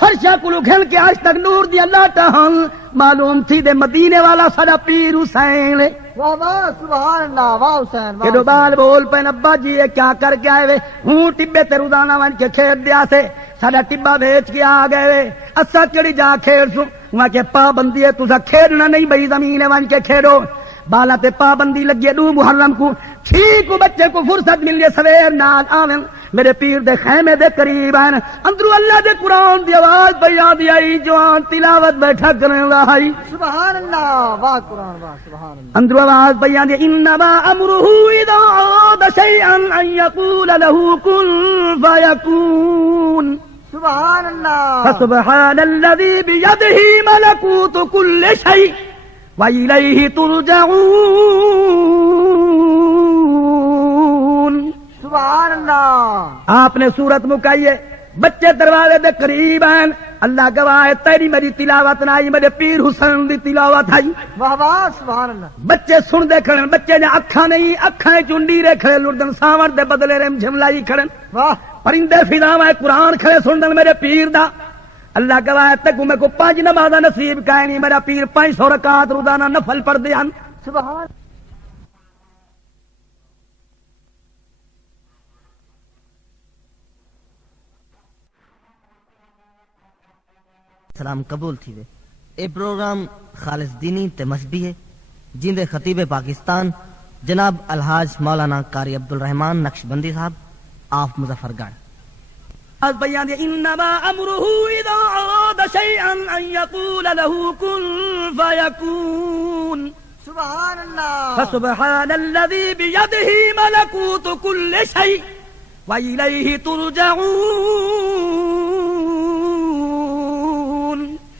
فرشا کلو گھن کے آج تک نور دی اللہ ٹہن معلوم تھی دے مدینے والا ساڈا پیر حسین۔ واہ واہ سبحان اللہ واہ حسین واہ کہ بال بول پے ابا جی یہ کیا کر کے آئے وے، ہوں ٹبے تے روزانہ ون کے کھیڈ دیا سے، ساڈا ٹبا بیچ کے آ گئے وے، اسا کیڑی جا کھیڈ سو، وہاں کے پابندی ہے تسا کھیڈنا نہیں بھئی زمین ون کے کھیڈو، بالا تے پابندی لگی 2 محرم کو ٹھیک بچے کو فرصت مل جائے سویر نال آون میرے پیر دے خیمے دے قریب آئین، اندرو اللہ دے قرآن دی آواز بیان دی آئی، جوان تلاوت بیٹھا کرنے لائی، سبحان اللہ واہ قرآن واہ سبحان اللہ، اندرو آواز بیان دی انما امرہ اذا اراد شیئا ان یقول له کن فیکون، سبحان اللہ فسبحان الذی بیدہ ملکوت کل شیء وَإِلَيْهِ تُرْجَعُونَ۔ سبحان اللہ۔ آپ نے صورت مکائی ہے، بچے دروازے دے قریب ہیں، اللہ گواہ ہے تیری میری تلاوت نہ آئی، میرے پیر حسین دی تلاوت آئی۔ واہ واہ سبحان اللہ۔ بچے سن دے کھڑن، بچے نے اکھاں نہیں اکھاں چنڈی رے کھڑے، لردن ساون دے بدلے رم جھملائی کھڑن، واہ پرندے فضاواں قرآن کھڑے سن میرے پیر دا۔ اللہ گواہ ہے تک میں کو 5 نمازاں نصیب کائے نہیں، میرا پیر 500 رکعت روزانہ نفل پڑھ دے ہن۔ سبحان سلام قبول تھی وے۔ اے پروگرام خالص دینی تے مذہبی ہے، جن دے خطیب پاکستان جناب الحاج مولانا قاری عبدالرحمان نقشبندی صاحب آف مظفر گڑھ۔ از بیان دے انما امره اذا اراد شيئا ان يقول له كن فيكون۔ سبحان اللہ۔ فسبحان الذي بيده ملكوت كل شيء واليه ترجعون۔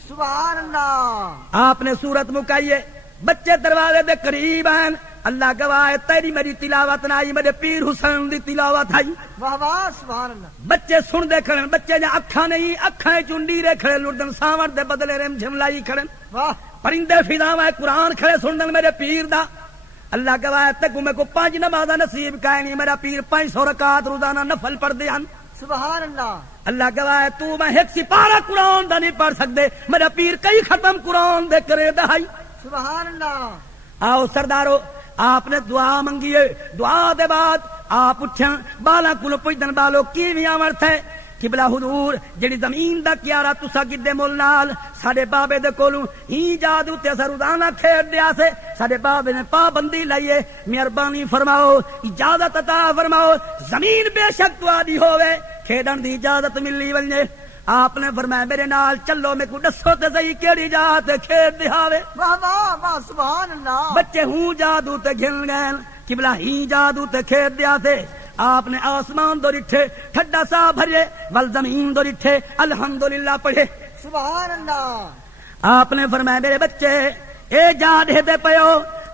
سبحان اللہ۔ آپ نے سورت مکائیے، بچے دروازے دے قریب ہیں، اللہ گواہ ہے تیری میری تلاوت نہ آئی، میرے پیر حسین دی تلاوت آئی۔ واہ واہ سبحان اللہ۔ بچے سن دے کھڑن، بچے نے اکھاں نہیں اکھاں چنڈی رے کھڑے، لردن ساون دے بدلے رم جھملائی کھڑن، واہ پرندے فضاواں قرآن کھڑے سنن میرے پیر دا۔ اللہ گواہ ہے تک میں کو 5 نمازاں نصیب کائے نہیں، میرا پیر 500 رکعت روزانہ نفل پڑھ دے ہن۔ سبحان اللہ۔ اللہ گواہ ہے تو میں ایک سپارہ قرآن دا نہیں پڑھ سکدے، میرا پیر کئی ختم قرآن دے کرے دہائی۔ سبحان اللہ۔ آؤ سردارو، آپ نے دعا منگی ہے، دعا دے بعد آپ اٹھن بالا کولو پوچھدن بالو کیویں آمرت ہے؟ قبلہ حضور جڑی زمین دا کیارا تسا کدے مول نال ساڈے بابے دے کولوں ہی جادو تے اسا روزانہ کھیڈ دیا سے، ساڈے بابے نے پابندی لائیے، مہربانی فرماؤ اجازت عطا فرماؤ، زمین بے شک تواڈی ہوے کھیڈن دی اجازت ملی ونجے۔ آپ نے فرمایا میرے نال چلو، میں کو دسو تے صحیح کیڑی جا تے کھیڈ دہاوے۔ واہ واہ واہ سبحان اللہ۔ بچے ہوں جادو تے گھل گئے، قبلہ ہی جادو تے کھیڈ دیا سے۔ آپ نے آسمان دو ڈٹھے ٹھڈا سا بھرے، ول زمین دو ڈٹھے الحمدللہ پڑھے۔ سبحان اللہ۔ آپ نے فرمایا میرے بچے اے جا دے پیو،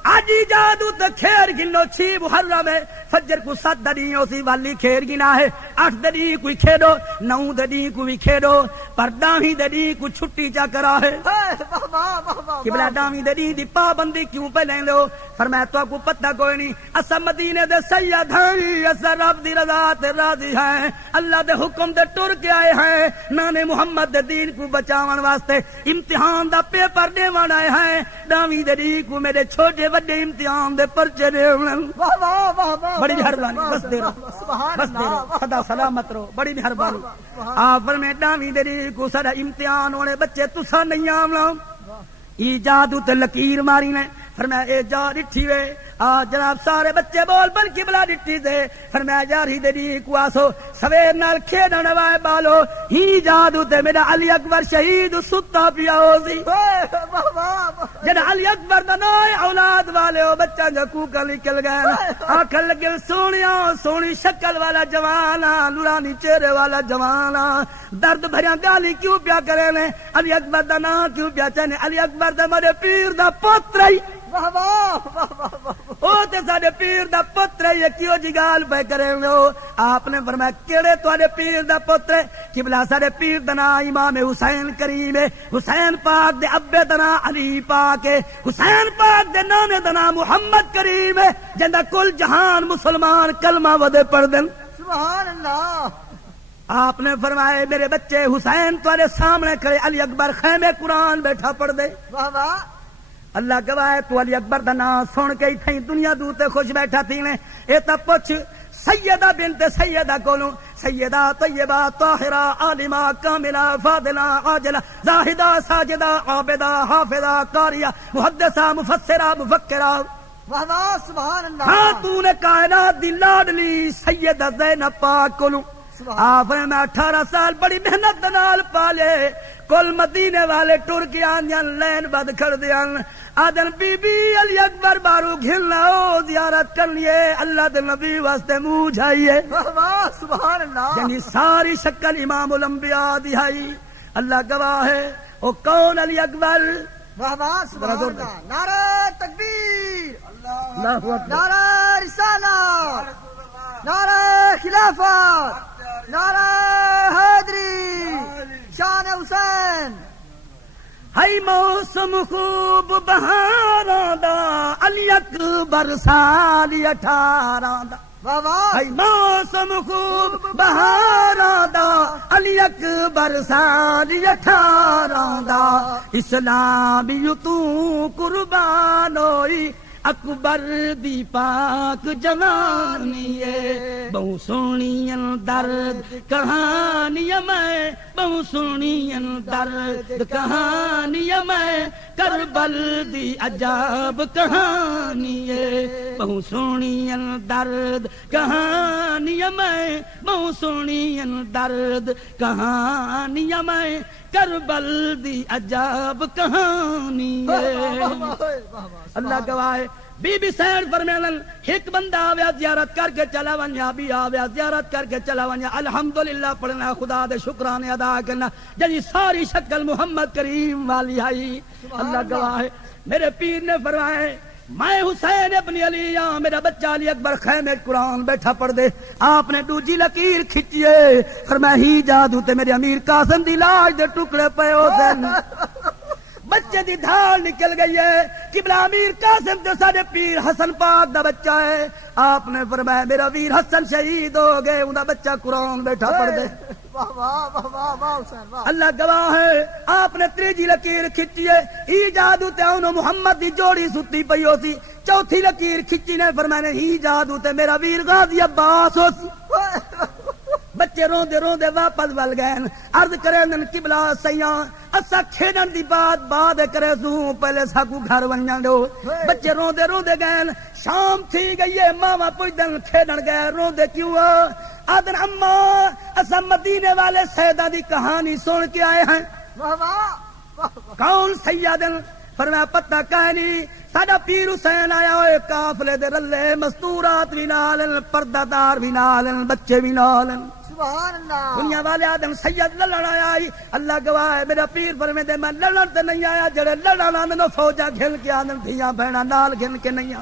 آج جادو تے کھیر گنو 6 محرم ہے، فجر کو 7 دڑی اسی والی کھیر گنا ہے، 8 دڑی کوئی کھیڈو، 9 دڑی کو بھی کھیڈو، پر ڈاویں دڑی کو چھٹی چا کرا ہے۔ واہ واہ واہ واہ۔ قبلہ ڈاویں دڑی دی پابندی کیوں پہ لیں لو؟ فرمایا تو کو پتہ کوئی نہیں، اسا مدینے دے سید ہیں، اسا رب دی رضا تے راضی ہیں، اللہ دے حکم دے ٹر کے آئے ہیں، نانے محمد دے دین کو بچاون واسطے امتحان دا پیپر دیوان آئے ہیں، ڈاویں دڑی کو میرے چھوٹے وڈے امتحان دے پرچے دیون۔ واہ واہ واہ واہ۔ بڑی مہربانی، بس دے رہو، سبحان بس دے رہو، اللہ۔ خدا سلامت رہو، بڑی مہربانی۔ آپ فرمائے ڈاویں دڑی کو سارا امتحان ہونے بچے تسا نہیں آمنا، ای جادو تے لکیر ماری نے۔ فرمایا اے جا ڈٹھی وے، آ جناب سارے بچے بول بن قبلہ ڈٹھی دے۔ فرمایا جاری دے کو آسو سویر نال کھیڈن وائے بالو، ہی جادو تے میرا علی اکبر شہید ستا پیا ہو سی۔ واہ واہ۔ جن علی اکبر دا نائے اولاد والے ہو بچہ جو کوکا نکل گئے، آکھن لگے سونیا سونی شکل والا جوانا، نورانی چہرے والا جوانا، درد بھریا گالی کیوں پیا کرے نے؟ علی اکبر دا نام کیوں پیا چاہنے؟ علی اکبر دا میرے پیر دا پتر ہی، واہ واہ واہ واہ۔ او تے ساڈے پیر دا پتر ہی، کیوں جی گال پہ کرے ہو؟ آپ نے فرمایا کیڑے تواڈے پیر دا پتر ہے؟ قبلہ ساڈے پیر دا نام امام حسین کریم ہے، حسین پاک دے ابے دا نام علی پاک ہے، حسین پاک دے نانے دا نام محمد کریم ہے، جندا کل جہان مسلمان کلمہ ودے پڑھ دین۔ سبحان اللہ۔ آپ نے فرمایا میرے بچے حسین تواڈے سامنے کھڑے، علی اکبر خیمے قرآن بیٹھا پڑھ دے۔ واہ واہ۔ اللہ گواہ ہے تو علی اکبر دا نام سن کے ہی دنیا دور تے خوش بیٹھا تھی نے۔ اے تا پوچھ سیدہ بنت سیدہ کولوں، سیدہ طیبہ طاہرہ عالمہ کاملہ فاضلہ عاجلہ زاہدہ ساجدہ عابدہ حافظہ قاریہ محدثہ مفسرہ مفکرہ، واہ واہ سبحان اللہ۔ ہاں تو نے کائنات دی لاڈلی سیدہ زینب پاک کولوں۔ آپ نے میں 18 سال بڑی محنت نال پالے، کل مدینے والے ٹر کے آندیاں لین بد کر دیاں، آدن بی بی علی اکبر بارو گھلنا ہو زیارت کرنیے، اللہ دے نبی واسطے منہ جائیے۔ واہ واہ سبحان اللہ۔ یعنی ساری شکل امام الانبیاء دہائی، اللہ گواہ ہے او کون علی اکبر۔ واہ واہ سبحان اللہ۔ نعرہ تکبیر، اللہ اکبر، نعرہ رسالت، نعرہ خلافت، نعرہ حیدری، شان حسین ہائی موسم خوب بہاراں دا علی اکبر سال 18 دا واہ واہ ہائی موسم خوب بہاراں دا علی اکبر سال 18 دا اسلام یوں تو قربان ہوئی اکبر دی پاک جوانی ہے بہو سونی درد کہانی میں بہو سونی درد کہانی میں کربل دی عجاب کہانی ہے بہو سونی درد کہانی میں بہو سونی درد کہانی میں کربل دی عجاب کہانی ہے اللہ گواہ بی بی سین فرمیلن ایک بندہ آویا زیارت کر کے چلا ونیا بھی آویا زیارت کر کے چلا ونیا الحمدللہ پڑھنا خدا دے شکرانے ادا کرنا جی ساری شکل محمد کریم والی آئی اللہ گواہ میرے پیر نے فرمائے میں حسین ابن علی میرا بچہ علی اکبر خیمے قرآن بیٹھا پڑھ دے آپ نے دوجی لکیر کھچیے فرمایا ہی جادو تے میرے امیر قاسم دی لاش دے ٹکڑے پے ہو سن بچے دی دھال نکل گئی ہے قبلہ امیر قاسم تے سارے پیر حسن پاک دا بچہ ہے آپ نے فرمایا میرا ویر حسن شہید ہو گئے انہاں بچہ قرآن بیٹھا پڑھ دے واہ واہ واہ واہ واہ حسین واہ اللہ گواہ ہے آپ نے تیجی لکیر کھچی ہے ای جادو تے انہوں محمد دی جوڑی ستی پئی ہو سی چوتھی لکیر کھچی نے فرمایا ہی جادو تے میرا ویر غازی عباس ہو سی بچے روندے روندے واپس ول گئے عرض کرے نن قبلہ سیاں اسا کھیڈن دی بات کرے سوں پہلے ساکو گھر ونجاں دو بچے روندے روندے گئے شام تھی گئی ہے ماما پوچھدن کھیڈن گئے روندے کیوں آدن اما اسا مدینے والے سیدہ دی کہانی سن کے آئے ہیں واہ واہ کون سیدن فرمایا پتہ کہیں نہیں ساڈا پیر حسین آیا ہوئے قافلے دے رلے مستورات بھی نالن پردہ دار بھی نالن بچے بھی نالن سبحان اللہ دنیا والے آدم سید لڑن آیا اللہ گواہ ہے میرا پیر فرمے دے میں لڑن تے نہیں آیا جڑے لڑن آندے فوجا گھن کے آدم دھیاں بہنا نال گھن کے نہیں آ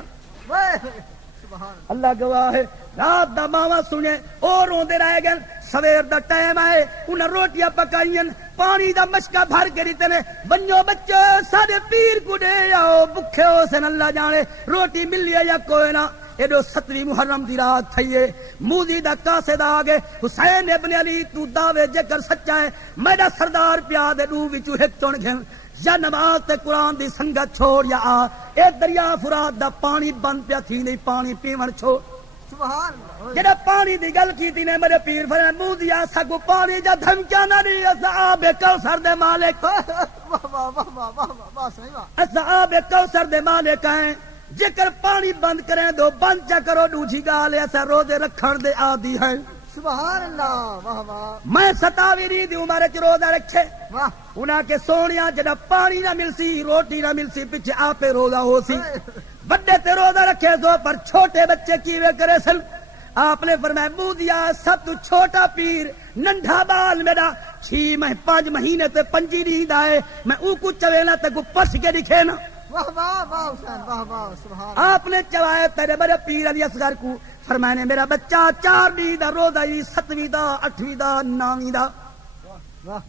اللہ گواہ ہے رات دا ماوا سنے اور روندے رہ گئے سویر دا ٹائم آئے انہیں روٹیاں پکائیں پانی دا مشکا بھر کے دیتے نے بنو بچے سارے پیر کو دے آؤ بکھے ہو سن اللہ جانے روٹی ملی ہے یا کوئی نہ ایڈو 7ویں محرم دی رات تھئیے موزی دا کاسے دا آگے حسین ابن علی تو دعوے جکر سچا ہے میرا سردار پیا دے دو وچو ایک چون گھن یا نماز تے قرآن دی سنگت چھوڑ یا آ اے دریا فرات دا پانی بند پیا تھی نہیں پانی پیون چھوڑ سبحان اللہ جڑا پانی دی گل کیتی نے میرے پیر فرمایا موزی آسا کو پانی جا دھمکیا نہ نہیں اسا آب کوثر دے مالک واہ واہ واہ واہ واہ صحیح واہ اسا آب کوثر دے مالک ہیں جکر پانی بند کریں دو بند چا کرو دوجی گال ایسا روزے رکھن دے عادی ہیں سبحان اللہ واہ واہ میں 27 دی عمر چ روزہ رکھے واہ انہاں کے سونیا جڑا پانی نہ ملسی روٹی نہ ملسی پیچھے آپے روزہ ہو سی بڑے تے روزہ رکھے سو پر چھوٹے بچے کیویں کرے سن آپ نے فرمایا بودیا سب تو چھوٹا پیر ننڈا بال میرا 5 مہینے تے 5 نیند آئے میں او کو چویلا تے کو پس کے دکھے نا واہ واہ واہ حسین واہ واہ سبحان آپ نے چوائے تیرے بڑے پیر علی اصغر کو فرمایا میرا بچہ 4 دی دا روزہ 7ویں دا 8ویں دا 9ویں دا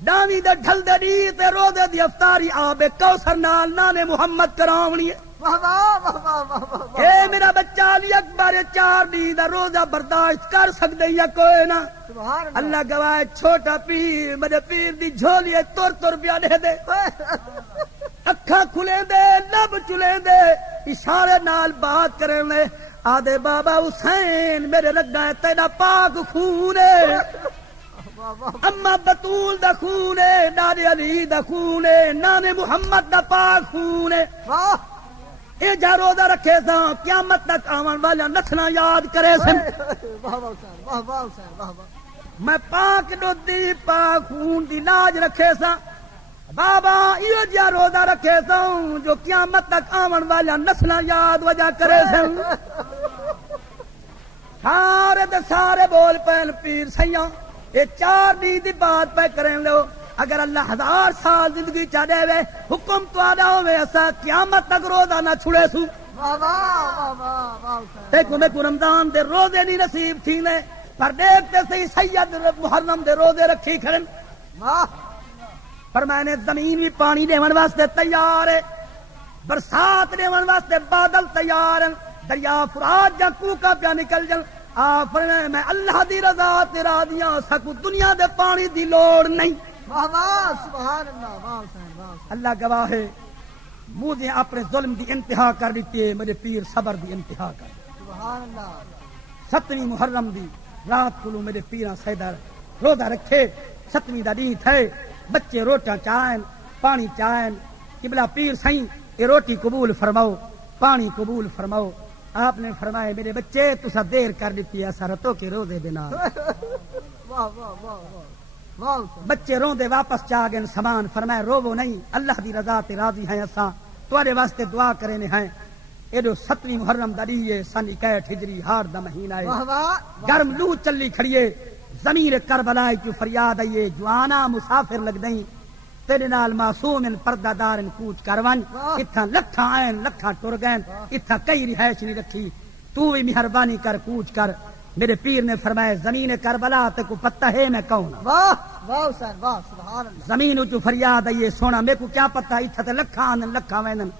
داویں دا ڈھل دے دی تے روزے دی افطاری آب کوثر نال نانے محمد کراونی ہے واہ واہ واہ واہ واہ اے میرا بچہ علی اکبر 4 دی دا روزہ برداشت کر سکدے یا کوئی نہ سبحان اللہ گواہ چھوٹا پیر میرے پیر دی جھولی تر پیا دے دے اکھاں کھلے دے لب چلے دے اشارے نال بات کریں لے آدھے بابا حسین میرے رگا تیرا پاک خون ہے اما بطول دا خون ہے نانے علی دا خون ہے نانے محمد دا پاک خون ہے واہ اے جا روزہ رکھے سا قیامت تک آون والا نسلاں یاد کرے سن واہ واہ حسین واہ واہ حسین واہ واہ میں پاک دودھی پاک خون دی لاج رکھے سا بابا ایو جا روزہ رکھے سا جو قیامت تک آون والا نسلاں یاد وجہ کرے سن سارے دے سارے بول پین پیر سیاں یہ 4 دی دی بات پہ کریں لو اگر اللہ 1000 سال زندگی چاہ دے وے حکم تو آدھا ہوئے ایسا قیامت تک روزہ نہ چھڑے سو واہ واہ واہ واہ واہ حسین ایک میں کو رمضان دے روزے نہیں نصیب تھی نے پر دیکھتے سے سید محرم دے روزے رکھی کھڑن واہ فرمایا نے زمین بھی پانی دیون واسطے تیار ہے، برسات دیون واسطے بادل تیار ہیں، دریا فرات یا کوکا پیا نکل جن. آپ فرمایا میں اللہ دی رضا تے راضی ہاں، سکو دنیا دے پانی دی لوڑ نہیں. واہ واہ سبحان اللہ، واہ حسین واہ. اللہ گواہ ہے مجھے اپنے ظلم دی انتہا کر دیتی ہے، میرے پیر صبر دی انتہا کر. سبحان اللہ. 7ویں محرم دی رات کو میرے پیراں سیدر روزہ رکھے، 7ویں دا دن تھے، بچے روٹیاں چاہن پانی چاہن. قبلہ پیر سائیں یہ روٹی قبول فرماؤ، پانی قبول فرماؤ. آپ نے فرمایا میرے بچے تسا دیر کر دیتی ہے سرتوں کے روزے بنا. واہ واہ واہ واہ. بچے روندے واپس چاہ گئے سامان. فرمایا روو نہیں، اللہ دی رضا تے راضی ہیں، اساں تواڈے واسطے دعا کرنے ہیں. ایڈو 7ویں محرم دا ڈی ہے، سن 61 ہجری ہار دا مہینہ ہے. واہ واہ. گرم لو چلی کھڑیے، زمین کربلا کی فریاد آئیے، جوانا مسافر لگ دیں تیرے نال معصوم ان پردہ دار ان کوچ کرون. اتھاں لکھاں آئین لکھاں ٹر گئن، اتھاں کئی رہائش نہیں رکھی، تو بھی مہربانی کر کوچ کر. میرے پیر نے فرمایا زمین کربلا تے کو پتہ ہے میں کون. واہ واہ حسین واہ سبحان اللہ. زمین اچو فریاد آئیے سونا میرے کو کیا پتہ، اتھا تے لکھاں آنن لکھاں وینن.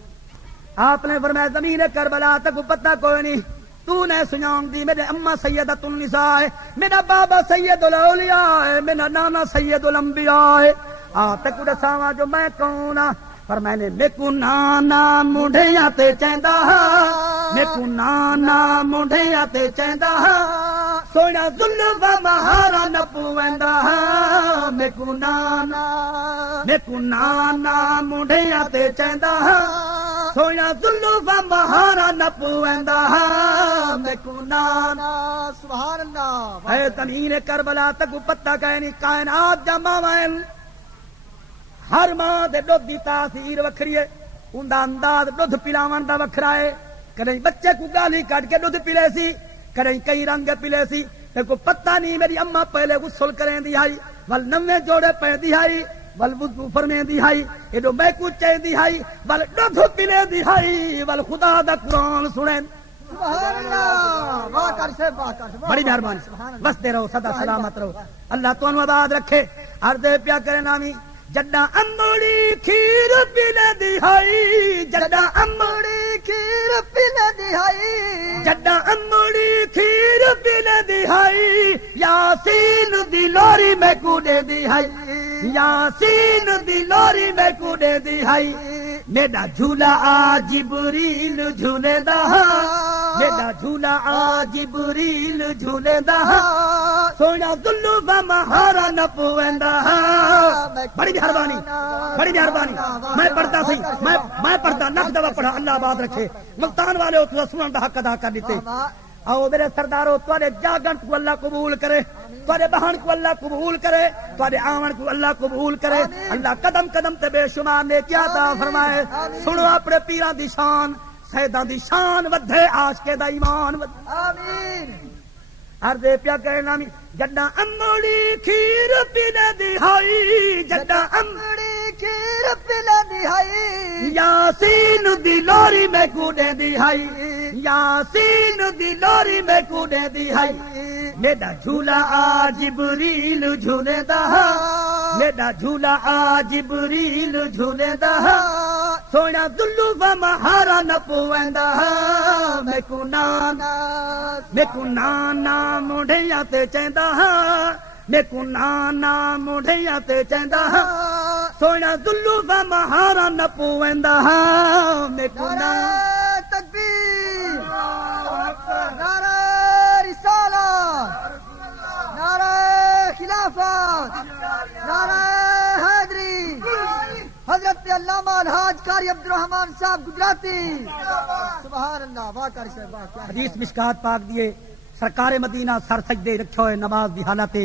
آپ نے فرمایا زمین کربلا تے کو پتہ کوئی نہیں، تو نے سنان دی میرے اما سیدۃ النساء ہے، میرا بابا سید الاولیاء ہے، میرا نانا سید الانبیاء ہے. تے کو دساواں جو میں کون ہاں. پر میں نے میں کو نانا مونڈھیاں تے چیندا ہاں، میں کو نانا مونڈھیاں تے چیندا ہاں، سونا زلف مہارا نہ پویندا ہاں. میں کو نانا مونڈھیاں تے چیندا ہاں، سونا زلف مہارا نہ پویندا ہاں. میں کو نانا سبحان اللہ. اے زمین کربلا تے کو پتہ کہیں نہیں، کائنات جمع وین. ہر ماں دے دودھ دی تاثیر وکھری ہے، ان دا انداز دودھ پلاون دا وکھرا ہے. کدیں بچے کو گالی کٹ کے دودھ پلے سی، کدیں کئی رنگ پلے سی. تے کو پتہ نہیں میری اما پہلے غسل کریں دی آئی، ول 90 جوڑے پہ دی آئی، ول وضو فرمے دی آئی، ایڈو میں کو چے دی آئی، ول دودھ پلے دی آئی، ول خدا دا قرآن سنیں. سبحان اللہ. واہ کر سے واہ کر سے. بڑی مہربانی، بستے رہو سدا سلامت رہو، اللہ تانوں آباد رکھے. عرض پیا کرے نامی جڈا امڑی کھیر پلے دی ہائی، جڈا امڑی کھیر پلے دی ہائی، جڈا امڑی کھیر پلے دی ہائی، یاسین دی لوری میں کوڑے دی ہائی، یاسین دی لوری میں کوڑے دی ہائی. میرا جھولا آ جبریل جھولے دا، میرا جھولا آ جبریل جھولے دا، سونا زلف مہارا نہ پویندا. بڑی مہربانی، بڑی مہربانی. میں پڑھتا سی، میں پڑھتا نقد دوا پڑھا. اللہ آباد رکھے. ملتان والے تو سنن دا حق ادا کر دیتے. آؤ میرے سردارو تواڈے جاگن کو اللہ قبول کرے، تواڈے بہن کو اللہ قبول کرے، تواڈے آون کو اللہ قبول کرے. اللہ قدم قدم تے بے شمار نیکیاں عطا فرمائے. سنو اپنے پیراں دی شان، سیداں دی شان ودھے، عاشقے دا ایمان ودھے. آمین. عرض پیا کہنا می جڈا امڑی کھیر پلے دی ہائی، جڈا امڑی کھیر پلے دی ہائی، یاسین دی لوری میں کوڑے دی ہائی، یاسین دی لوری میں کوڑے دی ہائی. میرا جھولا آ جبریل جھولے دا، میرا جھولا آ جبریل جھولے دا، سونا زلف مہارا نہ پویندا. میں کو نانا مونڈھیاں تے چیندا ہاں، میں کو نانا مونڈھیاں تے چیندا ہاں، سونا زلف مہارا نہ پویندا. میں کو نعرہ تکبیر، نعرہ رسالت، نعرہ خلافت، نعرہ حیدری. حضرت علامہ الحاج قاری عبد الرحمان صاحب گجراتی. سبحان اللہ. واہ کر سے واہ. کیا حدیث مشکات پاک دیے سرکار مدینہ سر سجدے رکھو نماز دی حالت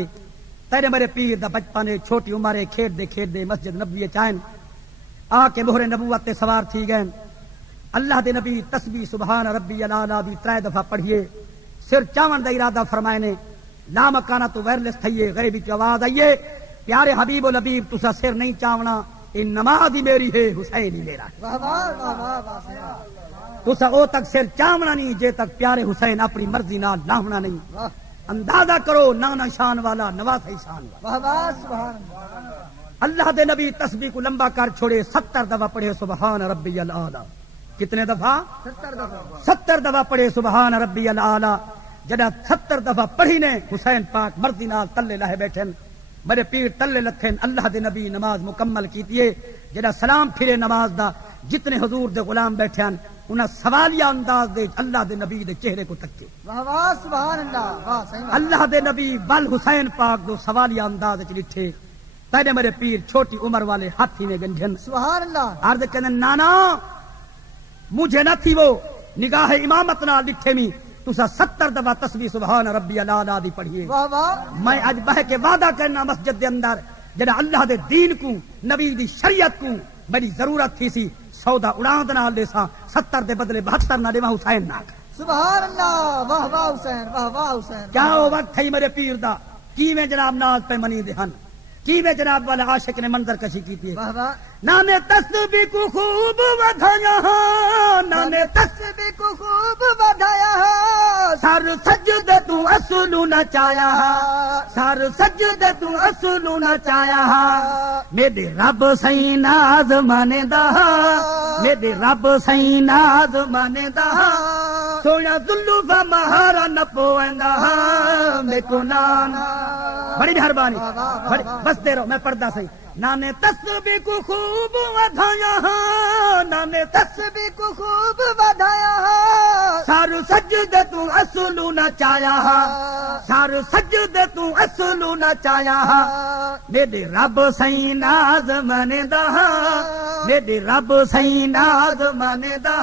تیرے میرے پیر دا بچپن چھوٹی عمر کھیڈ دے مسجد نبوی چائن آ کے مہر نبوت تے سوار تھی گئے. اللہ دے نبی تسبیح سبحان ربی الاعلی دی 3 دفعہ پڑھیے. سر چاون دا ارادہ فرمائے نے، لا مکانہ تو وائرلیس تھئیے، غیبی چ آواز آئیے، پیارے حبیب و لبیب تسا سر نہیں چاونا، ان نماز ہی میری ہے، حسین ہی میرا ہے. واہ واہ واہ واہ. تسا او تک سر چاونا نہیں جے تک پیارے حسین اپنی مرضی نال لاہنا نہیں. اندازہ کرو نانا شان والا، نواز شان والا. واہ واہ سبحان اللہ. اللہ دے نبی تسبیح کو لمبا کر چھوڑے 70 دفعہ پڑھے سبحان ربی الاعلی. کتنے دفعہ؟ 70 دفعہ پڑھے سبحان ربی الاعلی. جڑا 70 دفعہ پڑھی نے حسین پاک مرضی نال تلے لہے بیٹھن. میرے پیر تلے لتھن. اللہ دے نبی نماز مکمل کیتی ہے. جڑا سلام پھرے نماز دا جتنے حضور دے غلام بیٹھے ہیں انہاں سوالیہ انداز دے اللہ دے نبی دے چہرے کو تکے. واہ واہ سبحان اللہ. واہ صحیح. اللہ دے نبی ول حسین پاک دو سوالیہ انداز وچ ڈٹھے. تیرے میرے پیر چھوٹی عمر والے ہاتھی نے گنجن. سبحان اللہ. عرض کہنے نانا مجھے نہ تھی وہ نگاہ امامت نال ڈٹھے می تسا 70 دفعہ تسبیح سبحان ربی الاعلی دی پڑھیے. واہ واہ. میں اج بہ کے وعدہ کرنا مسجد دے اندر جڑا اللہ دے دین کو نبی دی شریعت کو میری ضرورت تھی سی سودا اڑان دے نال دے سا 70 دے بدلے 72 نہ دیواں حسین نہ. سبحان اللہ. واہ واہ حسین. واہ واہ حسین. کیا وہ وقت ہے میرے پیر دا کیویں جناب ناز پہ منی دے ہن کیویں جناب والا عاشق نے منظر کشی کی ہے. واہ واہ. نانے تسبیح کو خوب ودھایا نانے تسبیح کو خوب بدھایا سر سجدے تو اصل نچایا سر سجدے تو اصل نچایا میرے رب سئی ناز مانے دا میرے رب سئی ناز مانے دا سویا زلف مہارا نہ پویندا میں کو نانا. بڑی مہربانی بڑی بس دے رہو میں پڑھدا سی. نانے تسبیح کو خوب ودھایا نانے تسبیح کو خوب بدھایا سر سجدے تو اصل نچایا سر سجدے تو اصل نچایا میرے رب سئی ناز مانے دا میرے رب سئی ناز مانے دا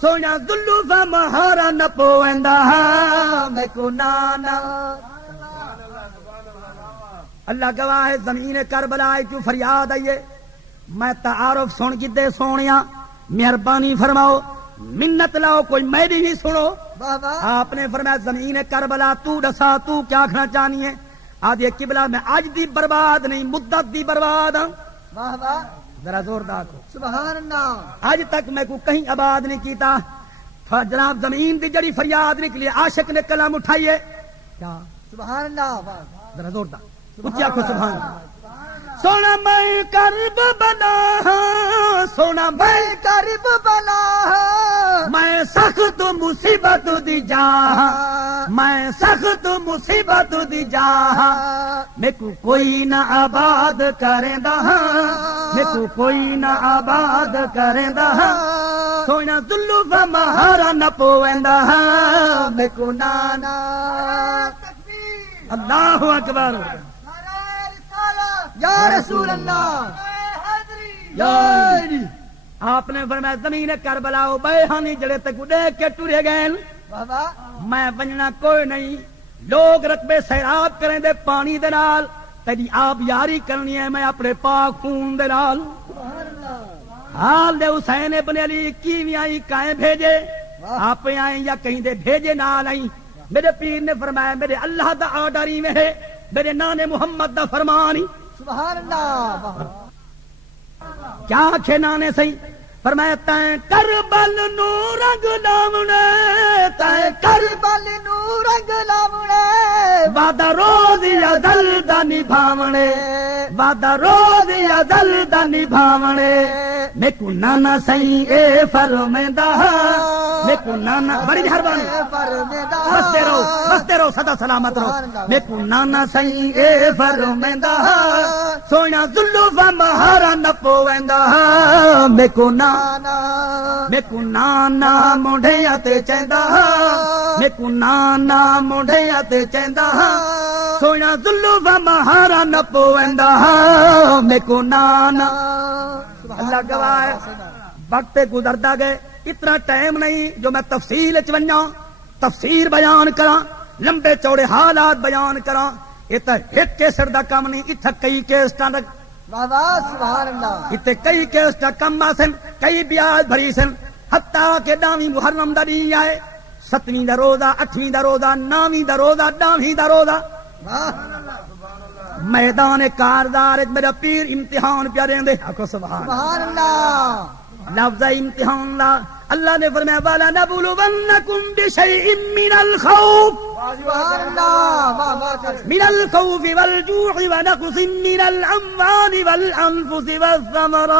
سویا زلف مہارا نہ پویندا میں کو نانا. اللہ گواہ ہے زمین کربلا جو فریاد آئیے میں تعارف سن گدے سونیا مہربانی فرماؤ منت لاؤ کوئی میری بھی سنو. آپ نے فرمایا زمین کربلا تو دسا تو کیا کھنا چاہنی ہے. آدھی قبلہ میں آج دی برباد نہیں مدت دی برباد ہوں. واہ واہ. ذرا زوردار کو سبحان اللہ. آج تک میں کو کہیں آباد نہیں کیتا. جناب زمین دی جڑی فریاد نکلی عاشق نے کلام اٹھائیے کیا سبحان اللہ. ذرا زوردار اچھی آنکھوں سبحان اللہ. سونا میں کرب بنا سونا میں کرب بنا میں سخت مصیبت دی جا میں سخت مصیبت دی جا میں کو کوئی نہ آباد کریندا میں کو کوئی نہ آباد کریندا سونا زلف مہارا نہ پویندا میں کو نانا. اللہ اکبر. یا رسول اللہ. آپ نے فرمایا زمین کربلا بیہانی جڑے تک دیکھ کے ٹرے گئے میں بننا کوئی نہیں. لوگ رقبے سیراب کریں دے پانی دے نال تیری آپ یاری کرنی ہے میں اپنے پاک خون دے نال. حال دے حسین ابن علی کیویں آئی کائیں بھیجے آپ آئیں یا کہیں دے بھیجے نال آئی. میرے پیر نے فرمایا میرے اللہ دا آرڈر ہی میں ہے میرے نانے محمد دا فرمانی. سبحان اللہ. کیا آنکھیں نانے سی فرمایا تائیں کربل نو رنگ لاونے تائیں کربل نو رنگ لاونے وعدہ روز یا دل دا نبھاونے وعدہ روز یا دل دا نبھاونے میں کو نانا سی اے فرمیندہ میں کو نانا بڑی مہربانی بستے رہو سدا سلامت رہو میں کو نانا سی اے فرمیندہ سویا زلف مہارا نہ پویندا میں کو میں کو نانا مونڈھیا تے چیندا میں کو نانا مونڈھیا تے چیندا سویا زلف مہارا نہ پویندا میں کو نانا. اللہ گواہ ہے وقت گزردا گئے اتنا ٹائم نہیں جو میں تفصیل وچ ونجاں تفسیر بیان کراں لمبے چوڑے حالات بیان کراں. یہ تو ایک کیسٹ دا کام نہیں اتھا کئی کیسٹاں دا سبحان اللہ. اتنے کئی کیسٹاں کم آسن کئی بیاج بھری سن حتیٰ کہ 9ویں محرم دا ڈی آئے 7ویں دا روزہ 8ویں دا روزہ 9ویں دا روزہ 10ویں دا روزہ میدان کاردار میرا پیر امتحان پیارے دے آکو سبحان اللہ. لفظ امتحان لا اللہ نے فرمایا والا نبلونکم بشیء من الخوف سبحان اللہ من الخوف والجوع ونقص من الاموال والانفس والثمرات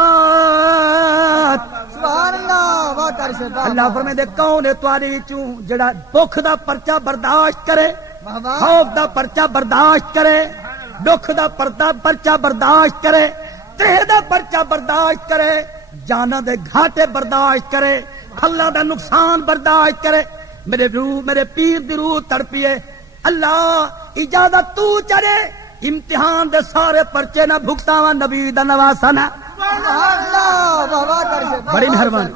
سبحان اللہ اللہ فرمائے دے کون ہے تواڈے وچوں جڑا بھوک دا پرچہ برداشت کرے خوف دا پرچہ برداشت کرے دکھ دا پرچہ برداشت کرے تہ دا پرچہ برداشت کرے جانا دے گھاٹے برداشت کرے اللہ دا نقصان برداشت کرے میرے روح میرے پیر دی روح تڑپیے اللہ اجازت تو چڑے امتحان دے سارے پرچے نہ بھگتاواں نبی دا نواسا نہ بڑی مہربانی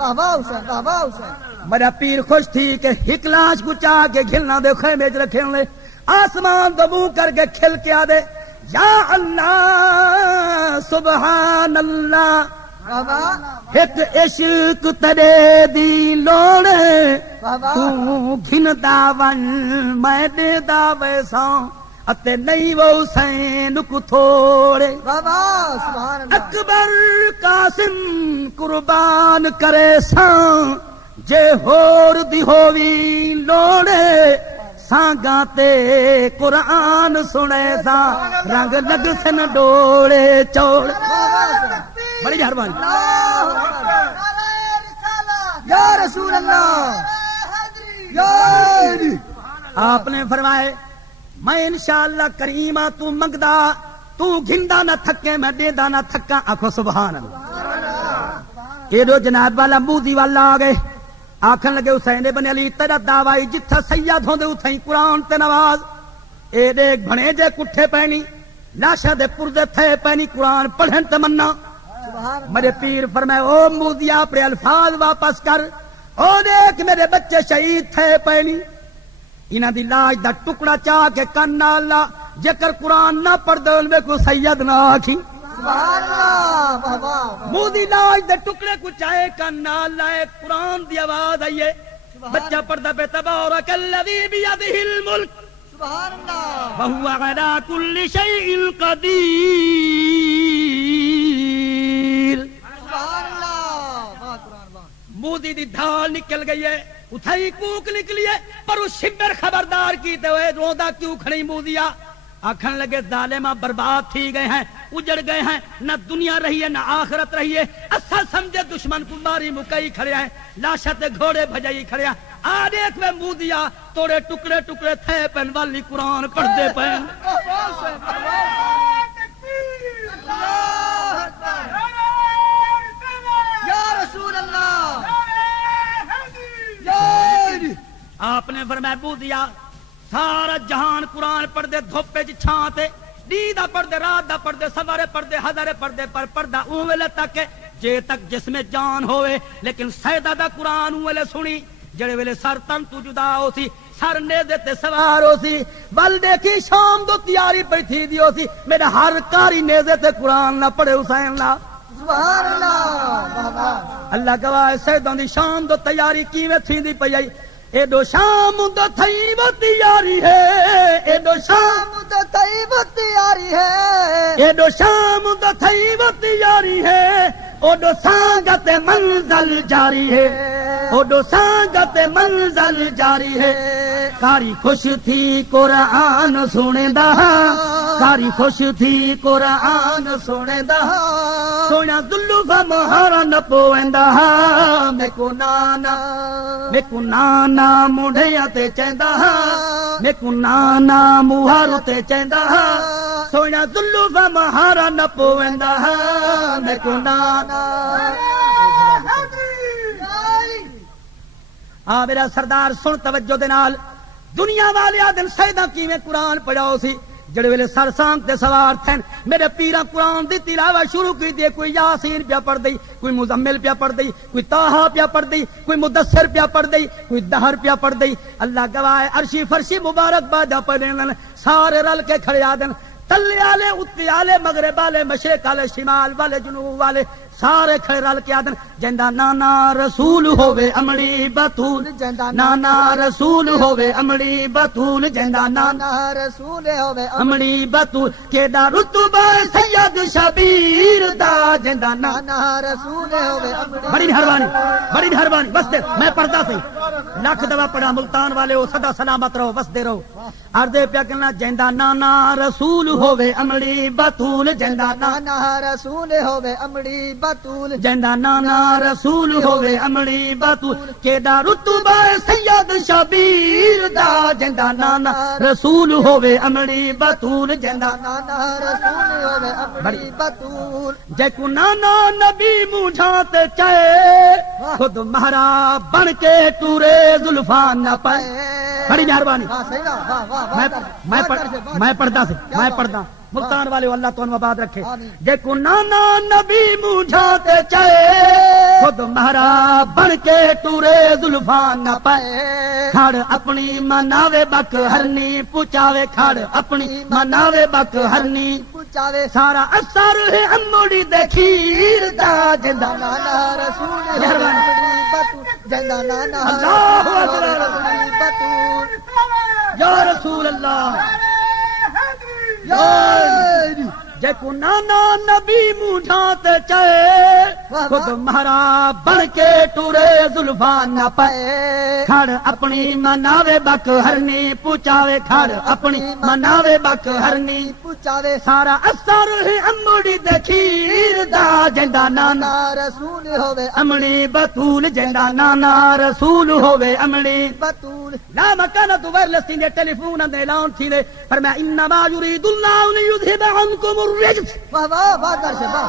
میرا پیر خوش تھی کہ ایک لاش گچا کے گھلنا دے خیمے چ رکھے لے آسمان دبو کر کے کھل کے آ دے یا اللہ سبحان اللہ ایک عشق تیرے دی لوڑ تو گھندا ون میں دے دا ویساں اتے نہیں وہ حسین کو تھوڑے اکبر قاسم قربان کرے ساں جے ہور دی ہووی لوڑے سانگاں تے قرآن سنے سا رنگ لگ سن ڈوڑے چوڑ بڑی مہربانی یا رسول اللہ آپ نے فرمائے میں انشاءاللہ کریمہ تو منگدا تو گھندا نہ تھکے میں دیدا نہ تھکا آکھو سبحان اللہ یہ دو جناب والا مودی والا آ گئے آکھن لگے حسین بن علی تیرا دعوی جتھا سید ہوندے اتھیں قرآن تے نواز اے دیکھ بھنے جے کٹھے پینی لاشا دے پردے تھے پینی قرآن پڑھن تے منا میرے پیر فرمائے او مودیا اپنے الفاظ واپس کر او دیکھ میرے بچے شہید تھے پینی انہاں دی لاش دا ٹکڑا چاہ کے کن نال لا جے کر قرآن نہ پڑھ دے ان میں کو سید نہ آکھی مودی لاش دے ٹکڑے کو چاہے کن نال لائے قرآن دی آواز آئیے بچہ پڑھدا پہ تبارک الذی بیدہ الملک وہو علی کل شیء قدیر مودی دی ڈھال نکل گئی ہے اتھائی کوک نکلی ہے پر اس شبر خبردار کیتے ہوئے روندا کیوں کھڑی مودیا آکھن لگے ظالمہ برباد تھی گئے ہیں اجڑ گئے ہیں نہ دنیا رہی ہے نہ آخرت رہی ہے اصل سمجھے دشمن کو ماری مکئی کھڑے ہیں لاشت گھوڑے بھجائی کھڑے ہیں آ دیکھ میں مودیا توڑے ٹکڑے ٹکڑے تھے پین والی قرآن پڑھ دے پین یا رسول اللہ آپ نے فرمایا مودیا سارا جہان قرآن پڑھ دے دھوپے چ چھاں تے دیدہ پڑھ دے رات دا پڑھ دے سوارے پڑھ دے ہزارے پڑھ دے پر پردہ اون ویلے تک جے تک جس میں جان ہوئے لیکن سیدہ دا قرآن اون ویلے سنی جڑے ویلے سر تن تو جدا ہو سی سر نیزے تے سوار ہو سی بل دیکھی شام دو تیاری پہ تھی دیو سی میرا ہر کاری نیزے تے قرآن نہ پڑھے حسین لا سبحان اللہ اللہ گواہ سیدوں دی شام دو تیاری کیویں تھی دی پئی آئی اے دو شام دو تھئی وہ تیاری ہے اے دو شام تو تئی وہ تیاری ہے اے دو شام دو تھئی وہ تیاری ہے او دو سانگت منزل جاری ہے او دو سانگت منزل جاری ہے کاری خوش تھی قرآن سنے دا کاری خوش تھی قرآن سنے دا سونا دلو مہارا نہ پویندا میں کو نانا مڈھیا تے چیندا میں کو نانا موہارو تے چیندا سونا دلو مہارا نہ پویندا میں کو نانا میرا سردار سن توجہ دے نال دنیا والے دن سیدہ کیویں قرآن پڑھاؤ سی جڑے ویلے سر سانگ تے سوار تھن میرے پیراں قرآن دی تلاوت شروع کی دی کوئی یاسین پیا پڑھ دئی کوئی مزمل پیا پڑھ دئی کوئی طٰہٰ پیا پڑھ دئی کوئی مدثر پیا پڑھ دئی کوئی دہر پیا پڑھ دئی اللہ گواہ عرشی فرشی مبارک باد پڑھن سارے رل کے کھڑے آ دن تلے والے اتنے والے مغرب والے مشرق والے شمال والے جنوب والے سارے کھڑے رل کے آدن جیندا نانا رسول ہووے امڑی بطول نانا رسول ہووے امڑی بطول جیندا نانا رسول ہوے امڑی بطول کیڑا رتبہ سید شبیر دا جیندا نانا رسول ہوے بڑی مہربانی بس دے میں پڑھدا سی لاکھ دفعہ پڑھا ملتان والے ہو سدا سلامت رہو بس دے رہو عرضے پیا کہنا جیندا نانا رسول ہووے امڑی بطول جیندا نانا رسول ہوے امڑی بطول جیندا نانا رسول ہووے امڑی بطول کیڑا رتبہ سید شبیر دا جیندا نانا رسول ہووے امڑی بطول جیندا نانا رسول ہوے امڑی بطول جے کو نانا نبی مجھات چاہے خود مہرا بن کے ٹورے زلفان نہ پائے بڑی مہربانی میں پڑھتا ملتان والے اللہ تو آباد رکھے جے کو نانا نبی مجھاتے چاہے خود مہرا بن کے ٹورے زلفان نہ پائے کھڑ اپنی مناوے بک ہرنی پوچھاوے کھڑ اپنی مناوے بک ہرنی پوچھاوے سارا اثر ہے امڑی دیکھیر دا جندا نانا رسول جندا نانا اللہ اکبر بطول یا رسول اللہ جے کو نانا نبی مجھاتے چاہے خود مہرا بن کے ٹورے زلفان نہ پائے کھڑ اپنی مناوے بک ہرنی پوچھاوے کھڑ اپنی مناوے بک ہرنی پوچھاوے سارا اثر ہے امڑی دیکھیر دا جیندا نانا رسول ہوے امڑی بطول جیندا نانا رسول ہوے امڑی بطول لا مکان تو وائرلیس تھی ٹیلی فون دے اعلان تھی پر میں انما یرید اللہ ان یذهب عنکم الرجس واہ واہ واہ کر سے واہ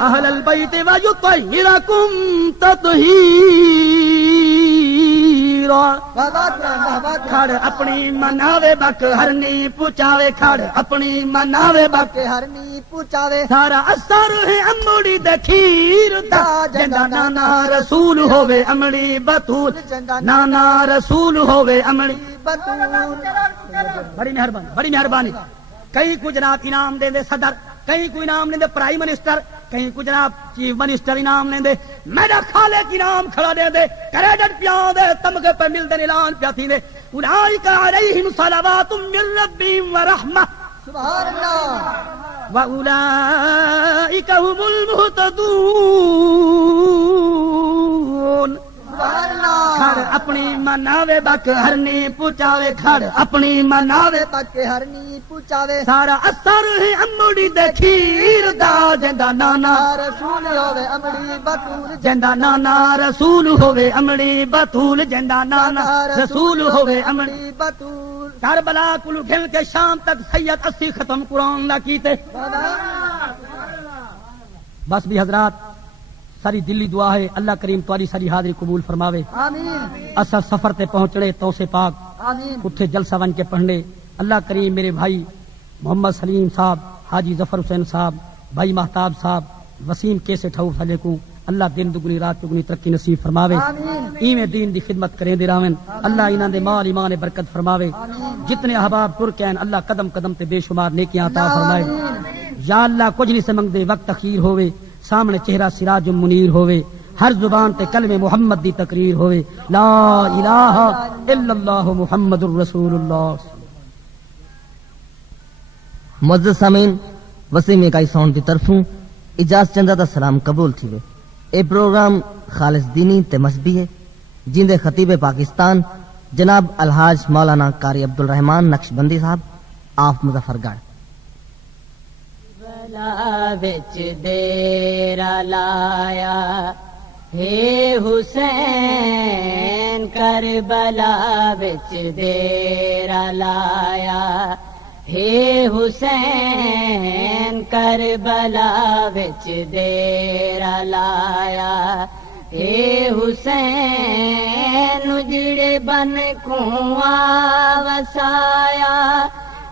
اہل البیت ویطہرکم تطہیرا کھڑ اپنی مناوے بک ہرنی پوچھاوے کھڑ اپنی مناوے بک ہرنی پوچھاوے سارا اثر ہے امڑی دکھیر دا جندا نانا رسول ہووے امڑی بطول نانا رسول ہووے امڑی بطول بڑی مہربانی کئی کو جناب انعام دے دے صدر کہیں کو انعام لیں دے پرائم منسٹر کہیں کو جناب چیف منسٹر انعام لیں دے میرا خالق انعام کھڑا دے دے کریڈٹ پیاں دے تمغے پہ مل دے اعلان پیا تھی دے اولئک علیہم صلوات من ربہم ورحمہ سبحان اللہ واولئک هم المہتدون سبحان اللہ کھڑ اپنی مناوے بک ہرنی پوچھاوے کھڑ اپنی مناوے بک ہرنی پوچھاوے سارا اثر ہے امڑی دیکھیر دا جیندا نانا رسول ہوے امڑی بطول جیندا نانا رسول ہووے امڑی بطول جیندا نانا رسول ہووے امڑی بطول کربلا کلو گھل کے شام تک سید 80 ختم قرآن نہ کیتے بس بھی حضرات ساری دلی دعا ہے اللہ کریم تاری ساری حاضری قبول فرماوے آمین اصل سفر تے پہنچڑے تو سے پاک آمین اٹھے جلسہ ون کے پڑھنے اللہ کریم میرے بھائی محمد سلیم صاحب حاجی ظفر حسین صاحب بھائی مہتاب صاحب وسیم کیسے ٹھو پھلے کو اللہ دن دگنی رات چگنی ترقی نصیب فرماوے ایویں دین دی خدمت کریں دے راون اللہ انہاں دے مال ایمان برکت فرماوے جتنے احباب ٹر کے ہیں اللہ قدم قدم تے بے شمار نیکیاں عطا فرمائے یا اللہ کچھ نہیں سے منگ دے وقت اخیر ہوئے سامنے چہرہ سراج منیر ہوئے ہر زبان تے کلمہ محمد دی تقریر ہوئے لا الہ الا اللہ محمد الرسول اللہ معزز سامعین وسیم اکائی ساؤنڈ دی طرفوں اجاز چندہ دا سلام قبول تھی وے اے پروگرام خالص دینی تے مذہبی ہے جن دے خطیب پاکستان جناب الحاج مولانا قاری عبدالرحمان نقشبندی صاحب آف مظفر گڑھ بلا بچ دیرا لایا ہے حسین کربلا بچ دیرا لایا ہے حسین کربلا بچ دیرا لایا ہے حسین اجڑے بن کنواں وسایا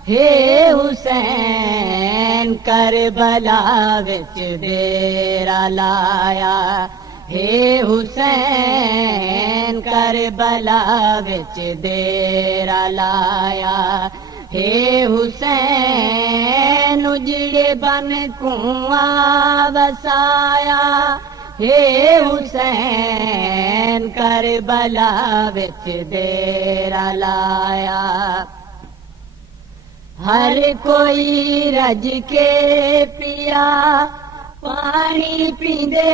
ہے حسین کربلا وچ ڈیرا لایا ہے حسین کربلا وچ ڈیرا لایا ہے حسین اجڑے بن کنواں وسایا ہے حسین کربلا وچ ڈیرا لایا ہر کوئی رج کے پیا پانی پیندے